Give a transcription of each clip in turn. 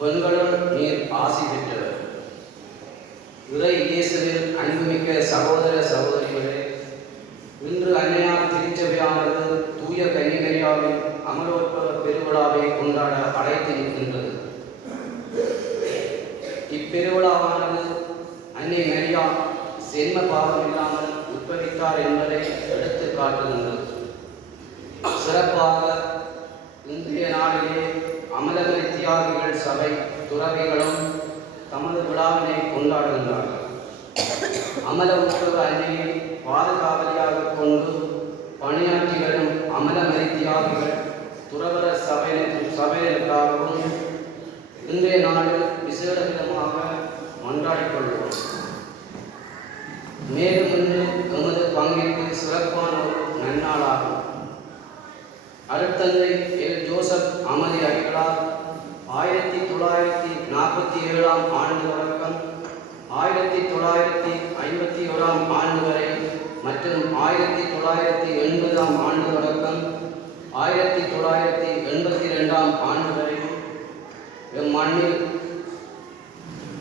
பெண்களும் நீர் ஆசி பெற்றவர். இறை இயேசுவில் அன்புமிக்க சகோதர சகோதரிகளே, இன்று அன்னையார் திருச்சபையானது தூய கன்னிமரியாவின் அமலோற்பவ பெருவிழாவை கொண்டாட அழைத்து நிற்கின்றது. இப்பெருவிழாவானது அன்னை மரியா சென்ம பாவம் இல்லாமல் உட்பவித்தார் என்பதை எடுத்து காட்டுகின்றது. சிறப்பாக இன்றைய நாளிலே அமலமரி தியாகிகள் சபை துறவிகளும் தமது விழாவினை கொண்டாடுகின்றார்கள். அமல உற்சவ அன்னையை பாதுகாவலியாக கொண்டு பணியாற்றி வரும் அமலமரி தியாகிகள் துறவர சபையினருக்காகவும் இன்றைய நாளில் விசேட விதமாக மன்றாடிக் கொள்வோம். மேலும் இன்று எமது பங்கிற்கு சிறப்பான ஒரு நன்னாளாகும். அருட்தந்தை எல். ஜோசப் அமதி அடிகளார் 1947 ஆண்டு தொடக்கம் 1951 ஆண்டு வரை மற்றும் 1980 ஆண்டு தொடக்கம் 1982 ஆண்டு வரை மண்ணில்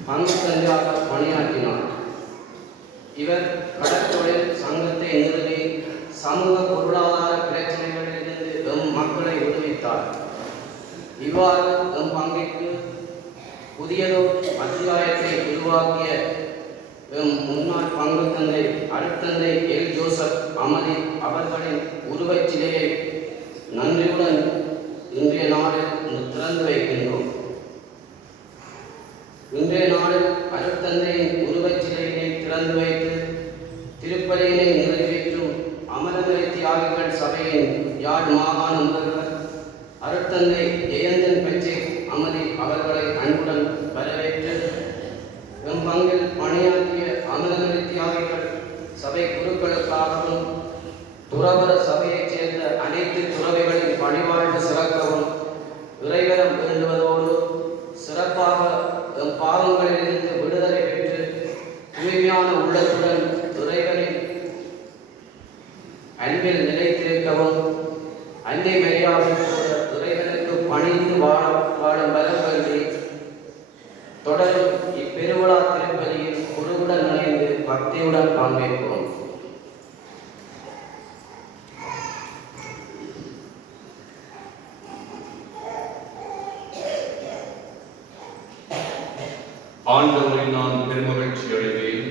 பங்குத்தந்தையாக பணியாற்றினார். இவர் கடற்தொழில் சங்கத்தை நிறுவி சமூக பொருளாதார பிரச்சனைகளிலிருந்து எம் மக்களை விடுவித்தார். இவ்வாறு எம் பங்கிற்கு புதியதோர் அத்தியாயத்தை உருவாக்கிய எம் முன்னாள் பங்குத்தந்தை அருட்தந்தை எல். ஜோசப் அமதி அவர்களின் உருவச் சிலையை நன்றியுடன் இன்றைய நாளில் திறந்து வைக்கின்றோம். இன்றைய நாளில் அருட்தந்தையின் உருவச் சிலையினை திறந்து வைத்து திருப்பலியினை நிறைவேற்றும் அமலமரி தியாகிகள் சபையின் யாழ் மாகாண முதல்வர் அருட்தந்தை ஜெயந்தன் பச்சை அமதி அவர்களை அன்புடன் வரவேற்று எம் பங்கில் பணியாற்றிய அமலமரி தியாகிகள் சபை குருக்களுக்காகவும் துறவர சபையைச் சேர்ந்த அனைத்து துறவிகளின் பணிவாழ்வு சிறக்கவும் இறைவரம் வேண்டுவதோடு சிறப்பாக எம் பாவங்களிலிருந்து விடுதலை பெற்று தூய்மையான உள்ளத்துடன் இறைவனின் அன்பில் நிலைத்திருக்கவும் அன்னை மரியாவின் இறைவனுக்கு பணிந்து வாழும் பலம் வேண்டி தொடரும் இப்பெருவிழா திருப்பலியில் குருவுடன் இணைந்து பக்தியுடன் பங்கேற்போம். ஆண்டவரை நான் பெருமகிழ்ச்சி அடைவேன்,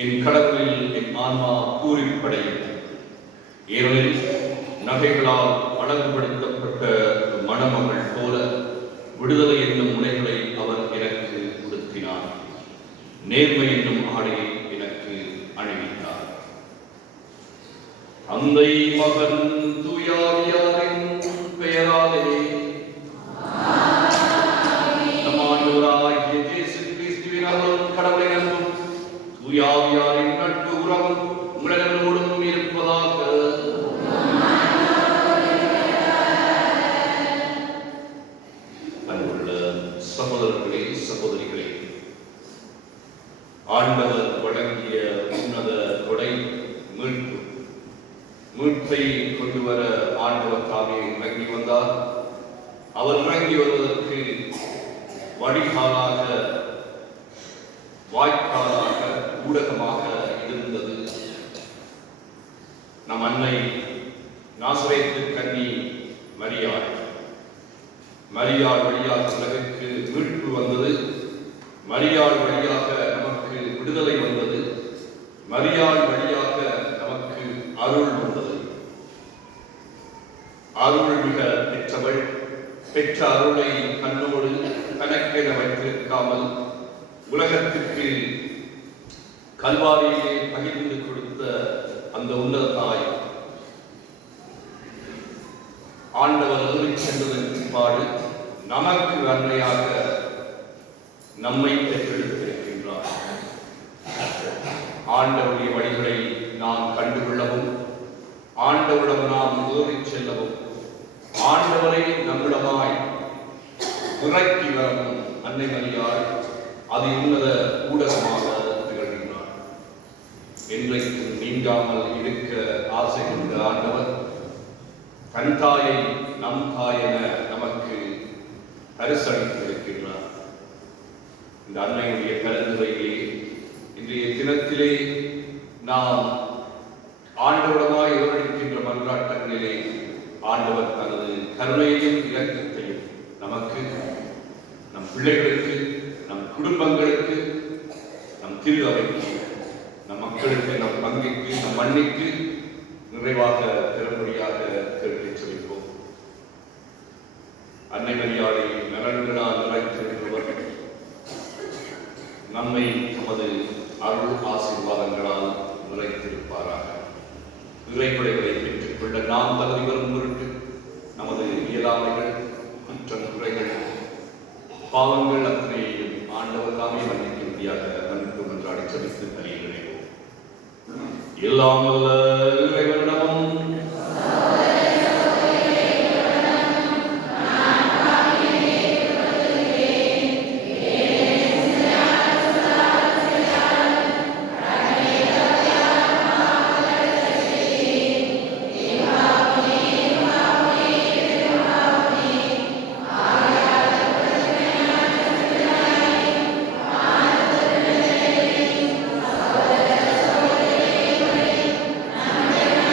என் கடவுளில் என் ஆன்மா பூரிப்படையும். ஏனெனில் நகைகளால் அழகுபடுத்தப்பட்ட மணமகள் போல விடுதலை என்னும் முனைகளை அவர் எனக்கு உடுத்தினார், நேர்மை என்னும் ஆடையை எனக்கு அணிவித்தார். தந்தை மகன் தூயாவியாரின் பெயராலே கடவுளை அன்பும் தூயாவியாரின் நட்பு உறவும் உங்களிடமும் இருப்பதாக. அன்புள்ள சகோதரர்களே சகோதரிகளே, ஆண்டவர் வழங்கிய உன்னத கொடை மீட்பு. மீட்பை கொண்டு வர ஆண்டவர் தாமே இறங்கி வந்தார். அவர் இறங்கி வருவதற்கு வழிகாலாக, வாய்க்காலாக, ஊடகமாக இருந்தது நம் அன்னை நாசரேத்து கன்னி மரியாள். மரியாள் வழியாக உலகிற்கு மீட்பு வந்தது. மரியாள் வழியாக நமக்கு விடுதலை வந்தது. மரியாள் வழியாக நமக்கு அருள் வந்தது. அருள் மிக பெற்றவள். பெற்ற அருளை தன்னோடு தனக்கென வைத்திருக்காமல் உலகத்திற்கு கல்வாரியிலே பகிர்ந்து கொடுத்த அந்த உன்னத தாய் ஆண்டவர் ஏறிச் சென்றதன் பிற்பாடு நமக்கு அன்னையாக நம்மை பெற்றெடுத்திருக்கின்றார். ஆண்டவருடைய வழிகளை நாம் கண்டுகொள்ளவும், ஆண்டவரிடம் நாம் ஏறிச் செல்லவும், ஆண்டவரை நம்மிடமாய் இறக்கி வரவும் அன்னை மரியாள் அது உன்னத ஊடகமாக திகழ்கின்றார். என்றைக்கும் நீங்காமல் இருக்க ஆசை கொண்ட ஆண்டவர் தன் தாயை நம் தாய் என நமக்கு பரிசளித்திருக்கின்றார். இந்த அன்னையுடைய கலந்துரையிலே இன்றைய தினத்திலே நாம் ஆண்டவரமாய் எவரடிக்கின்ற மன்றாட்டங்களிலே ஆண்டவர் தனது கருணையையும் இரக்கத்தையும் நமக்கு, நம் பிள்ளைகளுக்கு, நம் குடும்பங்களுக்கு, நம் திரு அவைக்கு, நம் மக்களுக்கு, நம் பங்கிற்கு, நம் மண்ணிற்கு நிறைவாக பெரும்படியாக கேட்டு சொல்லிப்போம். அன்னை மரியாதை நலன்களால் நிறைத்திருக்கிறவர் நம்மை தமது அருள் ஆசீர்வாதங்களால் நிறைத்திருப்பாராக. இறைக்குறைகளை பெற்றுக்கொள்ள நாம் தகுதி வரும் பொருட்டு நமது இயலாமைகள், குற்றம், குறைகள், பாவங்கள் அத்தனையையும் ஆண்டவர் தாமே மன்னிக்கும்படியாக மன்னிப்பு மன்றாடி செலுத்தி பலியிடுகிறோம். எல்லாம் வல்ல இறைவனிடமும் Amen.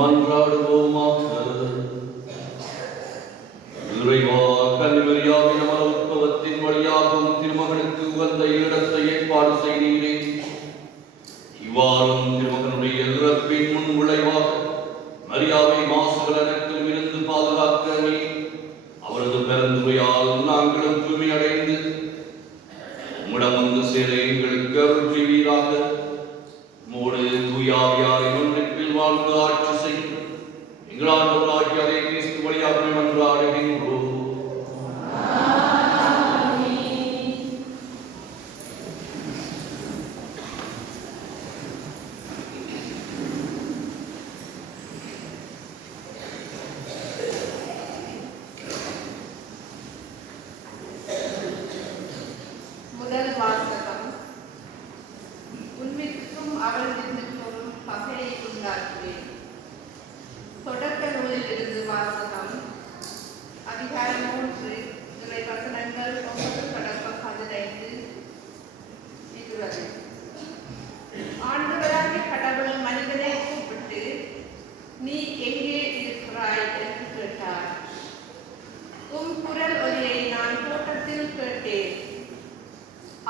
மன்றாடுவோமாக. இறைவா, கன்னிமரியாவின் அமல உற்பவத்தின் வழியாகவும் திருமகனுக்கு உகந்த இடத்தை ஏற்பாடு செய்தீரே. இவ்வாறும் திருமகனுடைய இறப்பின் முன் விளைவாக மரியாவை மாசுகள் அனைத்தும் இருந்து பாதுகாக்க நீ அவரது பெருந்துரையால் நாங்களும் தூய்மை அடைந்து உம்மிடம் வந்து சேர எங்களுக்கு அருள் செய்வீராக. உம்மோடு தூயாவியாரின் ஒன்றிப்பில் வாழ்ந்து ஆட்சி செய்யும் எங்கள் ஆண்டவராகிய அதே கிறிஸ்து வழியாக மன்றாடுகின்றோம். முதல் வாசகம். உன்வித்துக்கும் அவள் வித்துக்கும் பகையை உண்டாக்குவேன். தொடக்க நூலிலிருந்து வாசகம். அதிகாரம் 3 இறை வசனங்கள் 9-15 20. ஆண்டவராகிய கடவுள் மனிதனை கூப்பிட்டு, நீ எங்கே இருக்கிறாய் என்று கேட்டார். உம் குரல் ஒலியை நான் தோட்டத்தில் கேட்டேன்.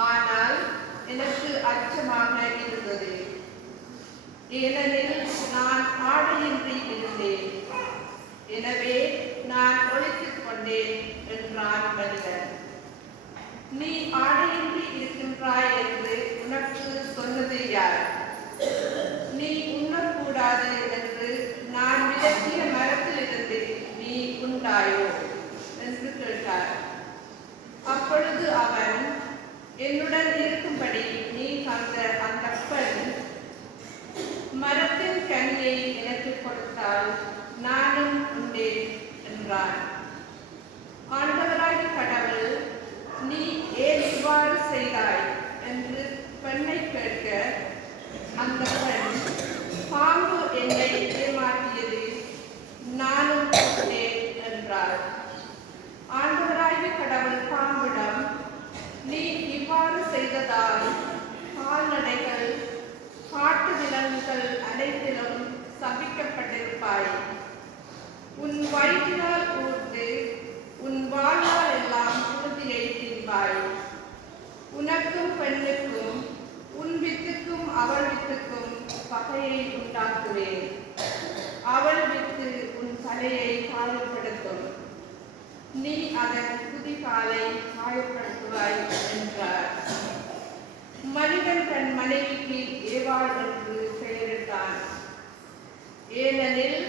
ஆனால் எனக்கு அச்சமாக இருந்தது, ஏனெனில் நான் ஆடையின்றி இருந்தேன். எனவே நான் ஒளித்துக் கொண்டேன் என்றான் மனிதன். நீ ஆடையின்றி இருக்கின்றாய் என்று உனக்கு சொன்னது யார்? நீ உண்ணக்கூடாது என்று நான் விலக்கிய மரத்திலிருந்து நீ உண்டாயோ என்று கேட்டார். அப்பொழுது அவன், என்னுடன் இருக்கும்படி நீ தந்த அந்த பெண் மரத்தின் கனியை எனக்கு கொடுத்தால் நானும் உண்டேன் என்றான். ஆண்டவராகிய கடவுள், நீ ஏன் இவ்வாறு செய்தாய் என்று பெண்ணை கேட்க, அந்த பெண், பாம்பு என்னை ஏமாற்றியது, நானும் உண்டேன் என்றாள். ஆண்டவராகிய கடவுள் பாம்பிடம், நீ இவ்வாறு செய்ததால் கால்நடைகள் காட்டு விலங்குகள் அனைத்திலும் சபிக்கப்பட்டிருப்பாய். உன் வயிற்றினால் ஊர்ந்து உன் வாழ்நாள் எல்லாம் உறுதியை தின்பாய். உனக்கும் பெண்ணுக்கும் உன் வித்துக்கும் அவள் வித்துக்கும் பகையை உண்டாக்குவேன். அவள் வித்து உன் தலையை காயப்படுத்தும், நீ அதன் குதிகாலை காயப்படுத்துவாய் என்றார். மனிதன் தன் மனைவிக்கு ஏவாள் என்று பெயரிட்டான். ஏனெனில்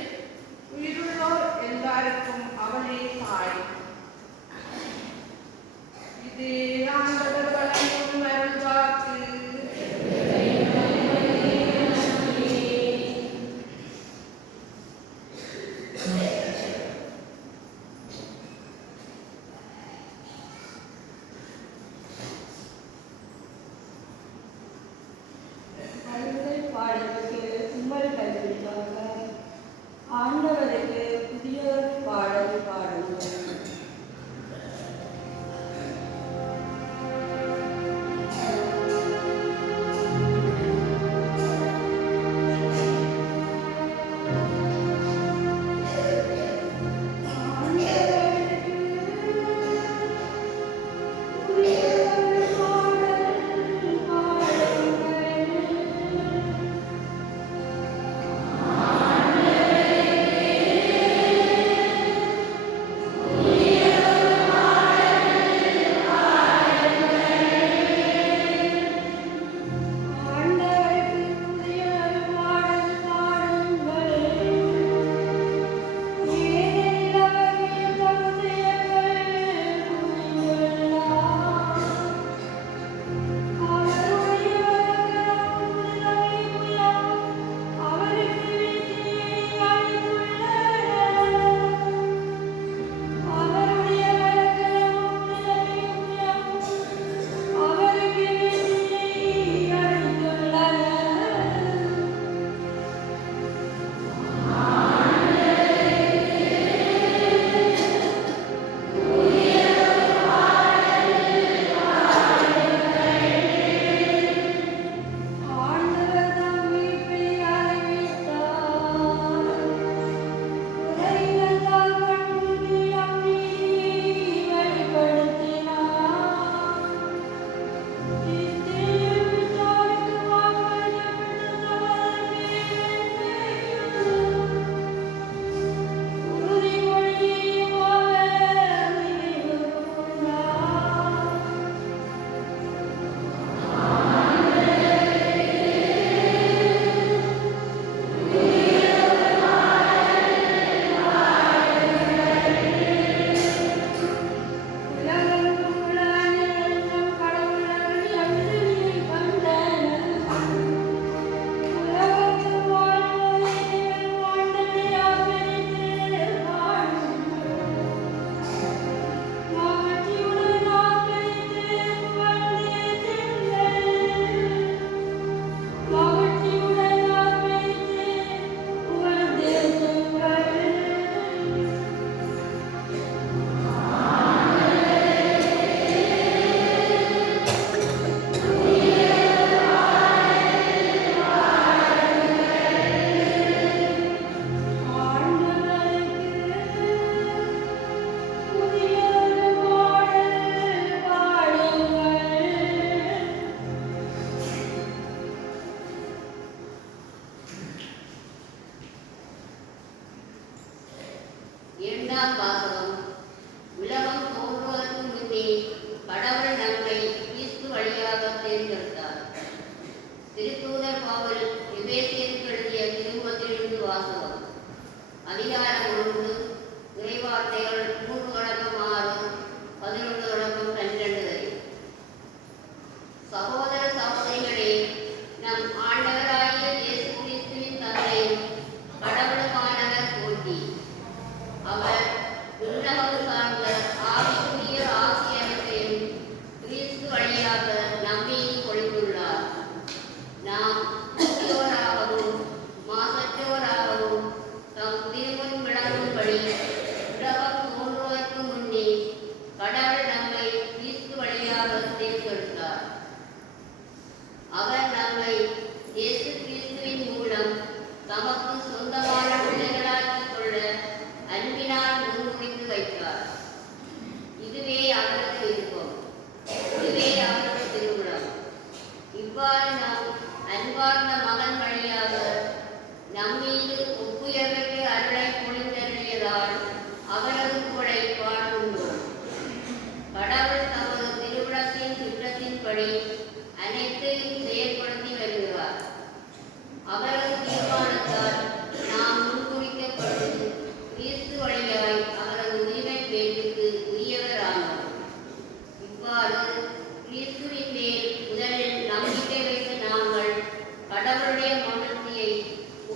உயிருள்ளோர் எல்லாருக்கும் அவளே தாய். இது ஆண்டவர் வழங்கும் அருள்வாக்கு. ஆண்டவருக்கு புதிய பாடல் பாடுங்கள்.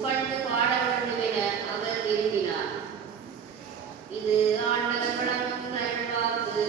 புகழ்ந்து பாட வேண்டும் என அவர் விரும்பினார். இது ஆண்டவர் வழங்கும் நல்வாக்கு.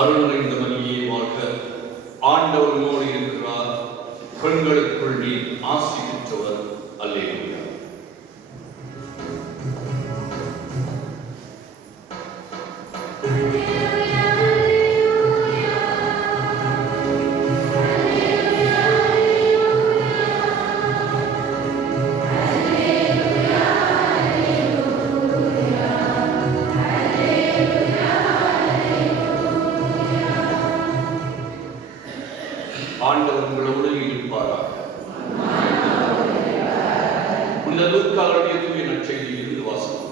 அருள் நிறைந்த மரியே வாழ்க, ஆண்டவர் உம்மோடு இருக்கிறார், பெண்களுக்குள் நீ ஆசி பெற்றவர். அல்லேலூயா. ஆண்டவர் உங்களோடு இருப்பாராக. இந்த லூக்கா எழுதிய தூய நற்செய்தியிலிருந்து வாசகம்.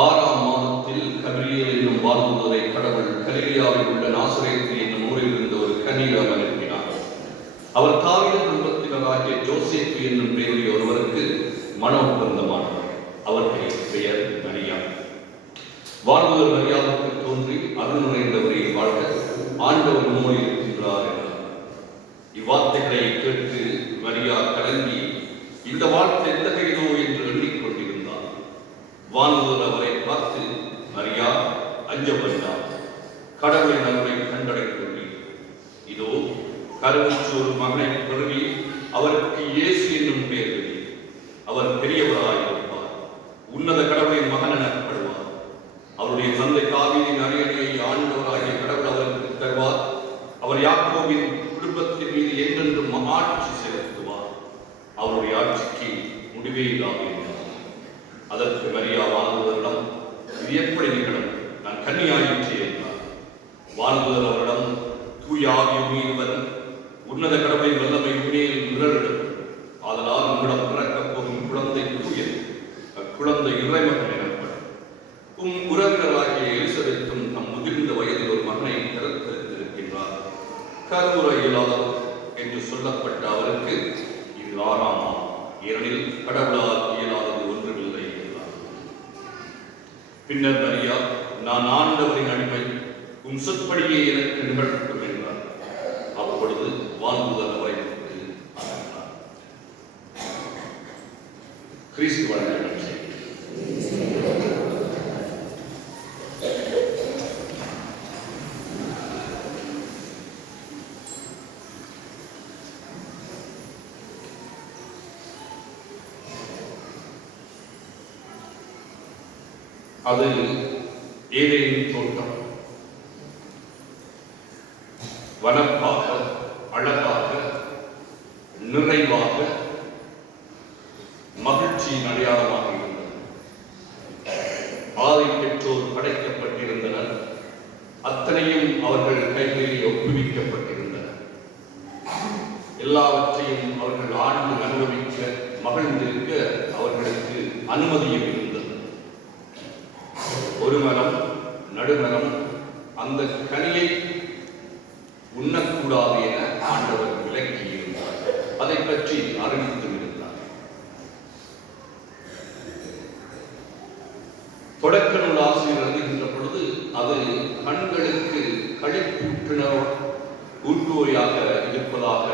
ஆறாம் மாதத்தில் கபிரியேல் என்னும் வானதூதரை கடவுள் கலிலேயாவில் உள்ள நாசரேத்து என்னும் ஊரில் இருந்த ஒரு கன்னியிடம் அனுப்பினார். அவர் தாவீது குடும்பத்தினராகிய யோசேப்பு என்னும் பெயருடைய ஒருவருக்கு மன ஒப்பந்தமானவர். அவருடைய பெயர் மரியா. வானதூதர் மரியாவுக்கு தோன்றி அருள் நிறைந்தவரை வாழ்க, ஆண்டவர் உம்மோடு இருக்கின்றார் என்றார். இவ்வார்த்தைகளை கேட்டு மரியா கலங்கி இந்த வாழ்க்கை எத்தகையதோ என்று எண்ணிக்கொண்டிருந்தார். வானதூதர் அவரை பார்த்து, மரியா, அஞ்ச வேண்டாம், கடவுளின் அருளை கண்டடைந்துள்ளீர். இதோ கருவுற்று ஒரு மகனை பெறுவி, அவருக்கு இயேசு என்னும் பெயர் வைப்பீர். அவர் பெரியவராயிருப்பார், உன்னத கடவுளின் மகன் எனப்படுவார். அவருடைய தந்தை தாவீதின் அரியணையை ஆண்டவராகிய கடவுள் அவருக்கு தருவார். அவர் யாக்கோபின் குடும்பத்தின் மீது என்றென்றும் ஆட்சி செலுத்துவார். அவருடைய ஆட்சிக்கு முடிவே இல்லாது. அதற்கு மரியா வானதூதரிடம், இது எப்படி நிகழும்? நான் கன்னியாயிற்றே என்றார். வானதூதர் அவரிடம், தூய ஆவி உம்மீது வரும், உன்னத கடவுளின் வல்லமை உண்மையில் நிழலிடும். அதனால் உம்மிடம் பிறக்கப் போகும் குழந்தை தூயது, அக்குழந்தை இறைமகன் எனப்படும். உறவினராகிய எலிசபெத்தும் தம் முதிர்ந்த வயதில் ஒரு மகனை கருத்தரித்திருக்கின்றார். கருவுற இயலாதவர் என்று சொல்லப்பட்ட அவருக்கு இது 6ஆம் ஆண்டு, ஏனெனில் கடவுளால் இயலாதது ஒன்றுமில்லை என்றார். பின்னர் மரியா, நான் ஆண்டவரின் அடிமை, உம் சொற்படியே எனக்கு நிகழட்டும் என்றார். அப்பொழுது வானதூதர் அவரை விட்டு அகன்றார். கிறிஸ்து வழங்கிய நற்செய்தி. அது ஏதேனின் தோட்டம். வனப்பாக, அழகாக, நிறைவாக, மகிழ்ச்சியின் அடையாளமாக இருந்தது. ஆதி பெற்றோர் படைக்கப்பட்டிருந்தனர். அத்தனையும் அவர்கள் கைகளில் ஒப்புவிக்கப்பட்டிருந்தன. எல்லாவற்றையும் அவர்கள் ஆண்டு அனுபவிக்க, மகிழ்ந்திருக்க அவர்களுக்கு அனுமதியும் இருந்தது. ஒரு மரம், நடுமரம், அந்த கனியை உண்ணக்கூடாது என ஆண்டவர் விலக்கி இருந்தார். அதை பற்றி அறிவித்து இருந்தார். தொடக்க நூல் ஆசிரியர் எழுதுகின்ற பொழுது அது கண்களுக்கு ஊட்டுவையாக இருப்பதாக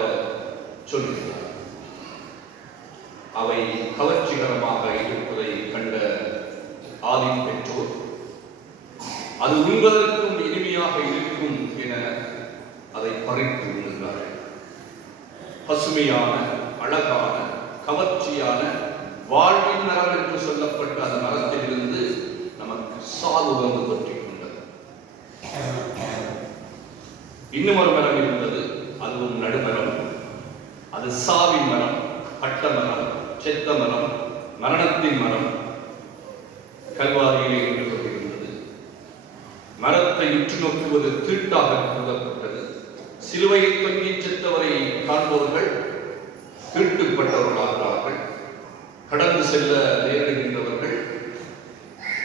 சொல்கிறார். அவை கவர்ச்சிகரமாக இருப்பதை கண்ட ஆதி பெற்றோர் அது உண்பதற்கும் இனிமையாக இருக்கும் என அதை பறித்து உண்ணுகிறார்கள். பசுமையான, அழகான, கவர்ச்சியான, வாழ்வின் மரம் என்று சொல்லப்பட்ட அந்த மரத்திலிருந்து நமக்கு சாவு வந்து தொற்றிக் கொண்டது. இன்னும் ஒரு மரம் இருந்தது, அதுவும் நடுமரம். அது சாவின் மரம், பட்ட மரம், செத்த மரம், மரணத்தின் மரம். கல்வாரியிலே கொண்டிருந்தது. மரத்தை உற்று நோக்குவது தீட்டாக கருதப்பட்டது. சிலுவையில் தொங்கி செத்தவரை காண்பவர்கள் தீட்டுப்பட்டவர்களாகிறார்கள். கடந்து செல்ல நேரிடுகின்றவர்கள்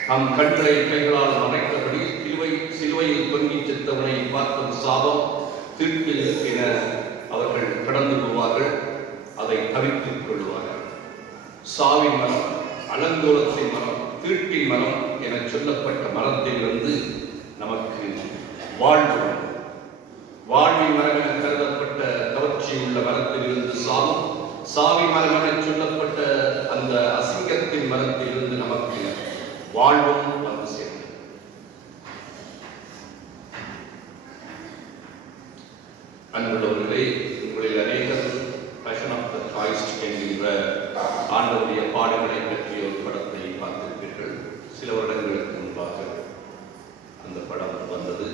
தம் கண்களை கைகளால் மறைத்தபடி சிலுவையில் தொங்கி செத்தவனை பார்ப்பது சாபம், தீட்டு என அவர்கள் கடந்து போவார்கள். அதை தவிர்த்துக் கொள்வார்கள். சாவின் மரம், அலங்கோலத்தின் மரம், தீட்டின் மரம் என சொல்லப்பட்ட மரத்திலிருந்து நமக்கு வாழ்வின் மரம் என கருதப்பட்ட கவர்ச்சி உள்ள மரத்திலிருந்து சாவும், சாவி மரம் என சொல்லப்பட்ட அந்த அசிங்கத்தின் மரத்திலிருந்து நமக்கு வாழ்வும் வந்து சேர்ந்தது. அன்புள்ளவர்களே, உங்களில் அநேகர் பேஷன் ஆஃப் த கிரைஸ்ட் என்கின்ற ஆண்டவருடைய பாடங்களை பற்றிய ஒரு படத்தை பார்த்திருப்பீர்கள். சில வருடங்களுக்கு முன்பாக அந்த படம் வந்தது.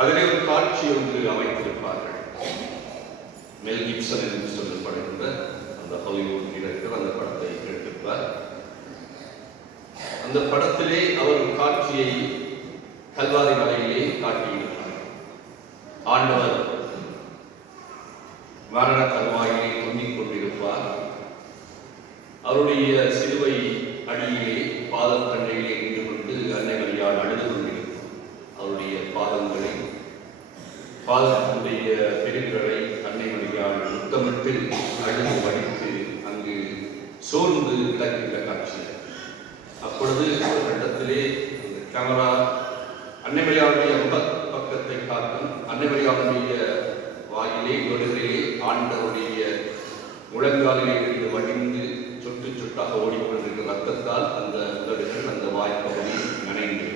அதிலே ஒரு காட்சி ஒன்று அமைத்திருப்பார்கள். மெல் கிப்சன் என்று சொல்லப்படுகின்ற அந்த ஹாலிவுட் டிரெக்டர் அந்த படத்தை எடுத்திருப்பார். அந்த படத்திலே அவர் காட்சியை கல்வாரி மலையிலே காட்டியிருப்பார். ஆண்டவர் மரண தருவாயிலே தொங்கிக் கொண்டிருப்பார். அவருடைய சிலுவை அடியிலே பாதத்தண்டையிலே நின்று கொண்டு அன்னை மரியாள் அழுது கொண்டிருப்பார். அவருடைய பாதத்தினுடைய பெருங்களை அன்னை மரியாள் முத்தமிட்டு அழுது வடித்து அங்கு சோர்ந்து கிடக்கின்ற காட்சி. அப்பொழுது ஒரு கட்டத்திலே அந்த கேமரா அன்னை மரியாளுடைய பக்கத்தை காட்டும். அன்னை மரியாளுடைய வாயிலே நொடுகளிலே ஆண்டவருடைய முழங்காலிலே இருந்து வடிந்து சொட்டு சொட்டாக ஓடிக்கொண்டிருக்கிற ரத்தத்தால் அந்த உதடுகள், அந்த வாய்ப்பகுதி நனைந்து.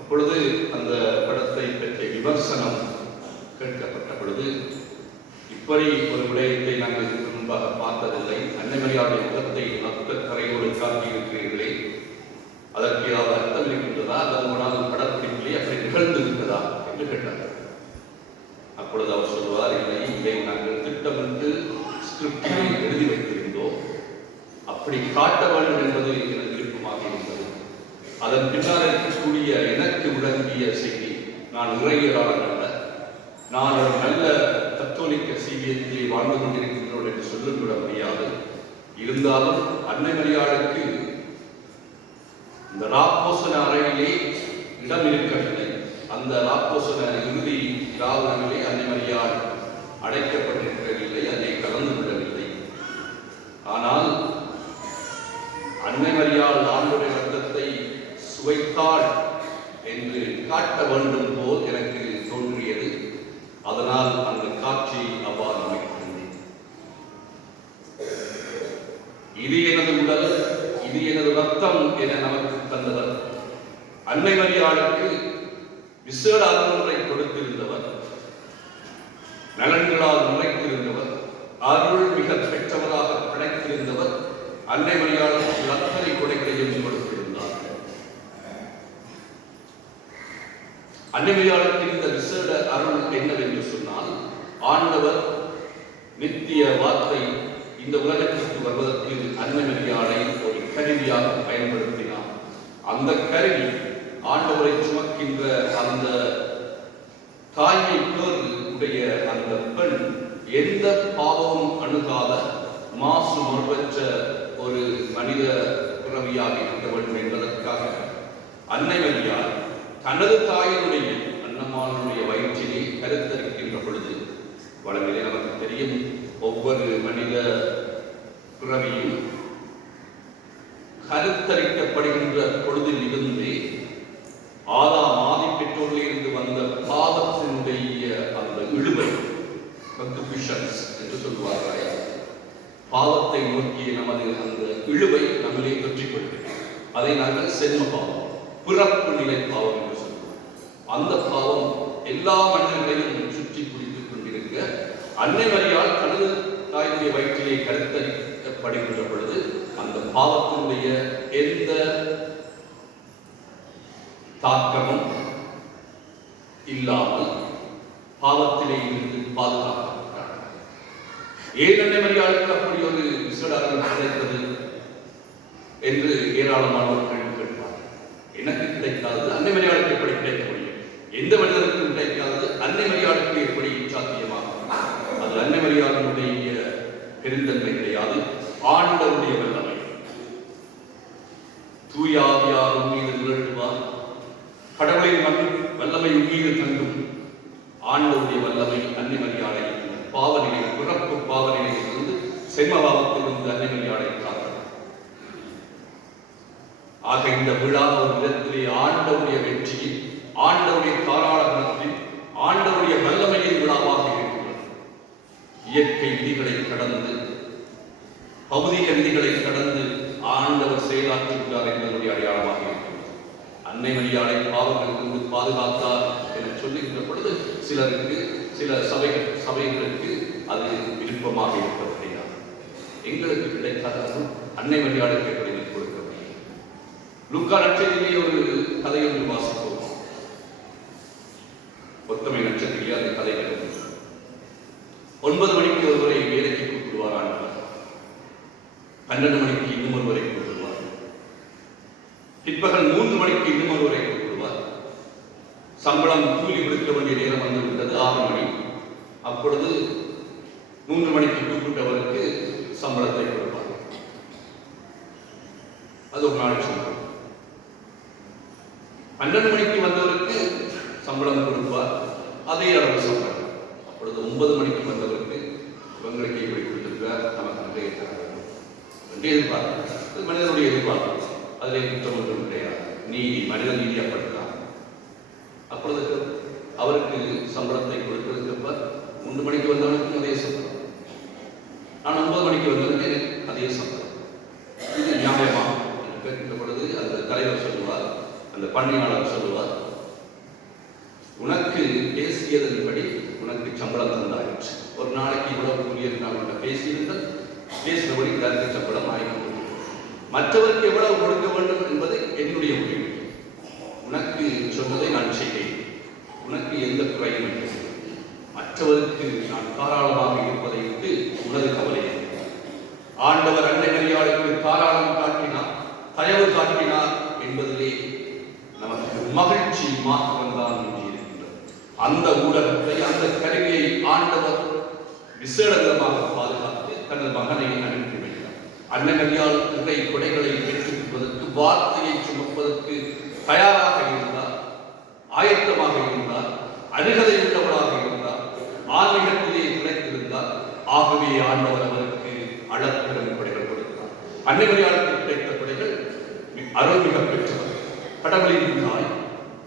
அப்பொழுது அந்த படத்தை பற்றிய விமர்சனம் கேட்கப்பட்ட பொழுது, இப்படி ஒரு விடயத்தை நாங்கள் இதற்கு முன்பாக பார்த்ததில்லை, அன்னை மரியாளுடைய முகத்தை ரத்த கரையோடு காட்டியிருக்கிறீர்களே, அதற்கு ஏதாவது அர்த்தம் இருக்கின்றதா, அதனால் படப்பிடிப்பிலே அப்படி நிகழ்ந்து விட்டதா என்று கேட்டார். அப்பொழுது அவர் சொல்வார், இல்லை, இதை நாங்கள் திட்டமிட்டு ஸ்கிரிப்டிலே எழுதி வைத்திருந்தோம், அப்படி காட்ட வேண்டும் என்பது எனக்கு விருப்பமாக இருந்தது. அதன் பின்னால் இருக்கக்கூடிய எனக்கு விளங்கிய செய்தி, நான் இறையியலாளர் அல்ல, நான் ஒரு நல்ல கத்தோலிக்க சீவியத்திலே வாழ்ந்து கொண்டிருக்கின்றோம் என்று சொல்லிவிட முடியாது. இருந்தாலும் அன்னை மரியாளுக்கு இந்த ராப்போசன அறையிலே இடம் இருக்கவில்லை. அந்த ராப்போசன இறுதி ராவணங்களே அன்னை மரியாள் அடைக்கப்பட்டிருக்கவில்லை, அதை கலந்து விடவில்லை. ஆனால் அன்னை மரியாள் ஆண்டவருடைய ரத்தத்தை சுவைத்தாள் என்று காட்ட வேண்டும் போல் எனக்கு தோன்றியது. அதனால் அந்த காட்சியை அவ்வாறு அமைக்கின்றேன். இது எனது உடல், இது எனது ரத்தம் என நமக்கு தந்தவர். அன்னை மரியாளுக்கு விசேட அருளை கொடுத்திருந்தவர், நலன்களால் நிறைத்திருந்தவர், அருள் மிக பெற்றவராக படைத்திருந்தவர். அன்னை மரியாளுக்கு அத்தனை கொடைகளையும் கொடுத்திருந்தார். அன்னை மரியாளுக்கு இந்த விசேட அருள் என்னவென்று சொன்னால், ஆண்டவர் நித்திய வார்த்தை இந்த உலகத்திற்கு வருவதற்கு அன்னை மரியாளை ஒரு கருவியாக பயன்படுத்தினார். அந்த கருவி ஆண்டவரை சுமக்கின்ற அந்த தாய்மை பேர் உடைய அந்த பெண் எந்த பாவமும் அணுகாத மாசு மறுபற்ற ஒரு மனித பிறவியாக இருக்க வேண்டும் என்பதற்காக அன்னை மரியாள் தனது தாயினுடைய அன்னம்மாளுடைய வயிற்றிலே கருத்தரிக்கின்ற பொழுது, வளமிலே நமக்கு தெரியும், ஒவ்வொரு மனித பிறவியும் கருத்தரிக்கப்படுகின்ற பொழுதில் இருந்து ஆதாம் ஆதி பெற்றோரில் இருந்து வந்த பாவத்தினுடைய அந்த இழுவை என்று சொல்வார்கள். பாவத்தை நோக்கிய நமது அந்த இழுவை நம்மளே தொற்றிக் கொள்கிறது. அதை நாங்கள் செல்ம பாவம், பிறப்பு நிலை பாவம் என்று சொல்வோம். அந்த பாவம் எல்லா மனிதர்களையும் சுற்றி பிடித்துக் கொண்டிருக்க அன்னை மரியாள் தனது தாய் மரியாளுடைய வயிற்றிலே கருத்தரிக்கப்படுகின்ற பொழுது அந்த பாவத்தினுடைய எந்த தாக்கமும் இல்லாமல் பாவத்திலே இருந்து பாதுகாக்கிறார். ஏன் அன்னை மரியாளுக்கு அப்படி ஒரு விசேடாரம் கிடைத்தது என்று ஏராளமானவர்கள் கேட்பார். எனக்கு கிடைக்காது அன்னை மரியாளுக்கு எப்படி கிடைக்க முடியும்? எந்த மனிதனுக்கும் கிடைக்காது அன்னை மரியாளுக்கு எப்படி சாத்தியமாகும்? அது அன்னை மரியாளுடைய பெருந்தன்மை கிடையாது, ஆண்டவருடைய வல்லமை. தூயாவியார் மீது நிகழ்த்துவார், கடவுளின் வல்லமை மீது தங்கும். ஆண்டவருடைய வல்லமை அன்னை மரியாதை பாவநிலை, பிறப்பு பாவநிலையிலிருந்து செம்மபாவத்திலிருந்து அன்னை மரியாதை காத்தார். ஆக இந்த விழா ஒரு விதத்திலே ஆண்டவருடைய வெற்றியில், ஆண்டவருடைய தாராளத்தில், ஆண்டவருடைய வல்லமையின் விழாவாக இருக்கிறது. இயற்கை விதிகளை கடந்து, பௌதிக விதிகளை கடந்து ஆண்டவர் செயலாற்றுகிறார் என்பதனுடைய அடையாளமாக இருக்கிறது. அன்னை மரியாதை பாவங்களிலிருந்து பாதுகாத்தார் என சொல்லுகின்ற பொழுது சிலருக்கு, சில சபைகளுக்கு அது விருப்பமாக இருப்பதில்லை. எங்களுக்கு கிடைக்காத அன்னை மரியாதைக்கு எப்படி கொடுக்க முடியும்? லூக்கா நட்சத்திலே ஒரு கதை ஒன்று வாசிப்போம். ஒத்தமை நட்சத்திலே அந்த கதை வருகிறது. 9 மணிக்கு ஒருவரை வேலைக்கு கூப்பிடுவார் ஆண்டவர், 12 மணிக்கு இன்னும் ஒருவரை கூப்பிடுவார், பிற்பகல் 3 மணிக்கு இன்னும் ஒருவரை கூப்பிடுவார். சம்பளம் கூலி கொடுக்க வேண்டிய நேரம் வந்து விட்டது 6 மணி. அப்பொழுது 3 மணிக்கு கூப்பிட்டவருக்கு சம்பளத்தை கொடுப்பார். அது ஒரு நாள் சம்பளம். 12 மணிக்கு வந்தவருக்கு சம்பளம் கொடுப்பார், அதே அளவு சம்பளம். அப்பொழுது 9 மணிக்கு வந்தவருக்கு இவங்களுக்கு இப்படி கொடுத்திருக்கார், நமக்கு நிறைய என்று எதிர்பார்ப்பு. மனிதனுடைய எதிர்பார்ப்பு, அதிலே குற்றம் ஒன்றும் கிடையாது. நீதி, மனித நீதியப்படுத்தான். அப்பொழுது அவருக்கு சம்பளத்தை கொடுக்கிறதுக்கு 3 மணிக்கு வந்தவனுக்கும் அதே சம்பளம், நான் 9 மணிக்கு வந்தவனுக்கு அதே சம்பளம். இது நியாயமா என்று கேட்கின்ற பொழுது அந்த தலைவர் சொல்லுவார், அந்த பணியாளர் சொல்லுவார், உனக்கு பேசியதன்படி உனக்கு சம்பளம் தந்தாயிற்று. ஒரு நாளைக்கு இவ்வளவு கூறியிருந்தாங்க பேசியிருந்தால் பேசினபடி இதற்கு சம்பளம் 1000. மற்றவருக்கு எவ்வளவு கொடுக்க வேண்டும் என்பது என்னுடைய முடிவு. உனக்கு சொன்னதை நான் செய்தேன், உனக்கு எந்த குறையும் இல்லை. மற்றவருக்கு நான் தாராளமாக இருப்பதை விட்டு உனது கவலை. ஆண்டவர் அன்னை மரியாளுக்கு தாராளம் காட்டினார், தயவு காட்டினார் என்பதிலே நமக்கு மகிழ்ச்சி மாத்திரம்தான் இருக்கின்றது. அந்த ஊடகத்தை, அந்த கருவியை ஆண்டவர் விசேடமாக பாதுகாத்து தனது மகனை அனுப்பி வைத்தார். அன்னை மரியாள் இறை கொடைகளை பெற்றுக்கொள்வதற்கு, வார்த்தையை சுமப்பதற்கு தயாராக இருந்தார், ஆயத்தமாக இருந்தார், அருகதை உள்ளவராக இருந்தார், ஆன்மீகத்திலே கிடைத்திருந்தார். ஆகவே ஆண்டவர் அவருக்கு அளப்பெரும் கொடைகள் கொடுத்தார். அன்னை மரியாளுக்கு கிடைத்த கொடைகள் அருள்மிக பெற்றவர், கடவுளின் தாய்,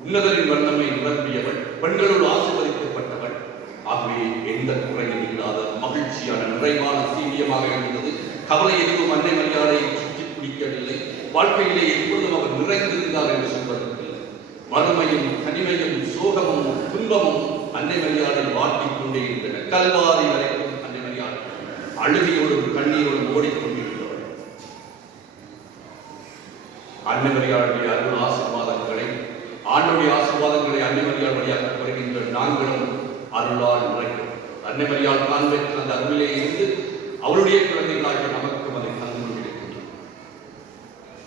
உன்னதரின் வல்லமை நிரம்பியவள், பெண்களோடு ஆசீர்வதிக்கப்பட்டவள். ஆகவே எந்த குறையும் இல்லாத மகிழ்ச்சியான நிறைவான சீவியமாக இருந்தது. கவலை எதுவும் அன்னை மரியாதை சுற்றி பிடிக்கவில்லை. வாழ்க்கையிலே எப்பொழுதும் அவர் நிறைந்திருந்தார் என்று சொல்வதற்கு வறுமையும் தனிமையும் சோகமும் துன்பமும் அன்னை மரியாதை வாட்டிக் கொண்டே இருந்தன. கல்வாரி வரைக்கும் அன்னை மரியாதை அழுகையோடும் கண்ணீரோடும் ஓடிக்கொண்டிருந்தவர். அன்னை மரியாளுடைய அருள் ஆசீர்வாதங்களை, ஆண்டுடைய ஆசீர்வாதங்களை அன்னை மரியாள் வழியாக வருகின்ற நாங்களும் அருளால் நிறைக்கும். அன்னை மரியாள் தான் பெற்ற அந்த அருளிலே இருந்து அவருடைய குழந்தைகளாகிய நமக்கும் அதை தந்து கொண்டிருக்கின்றோம்.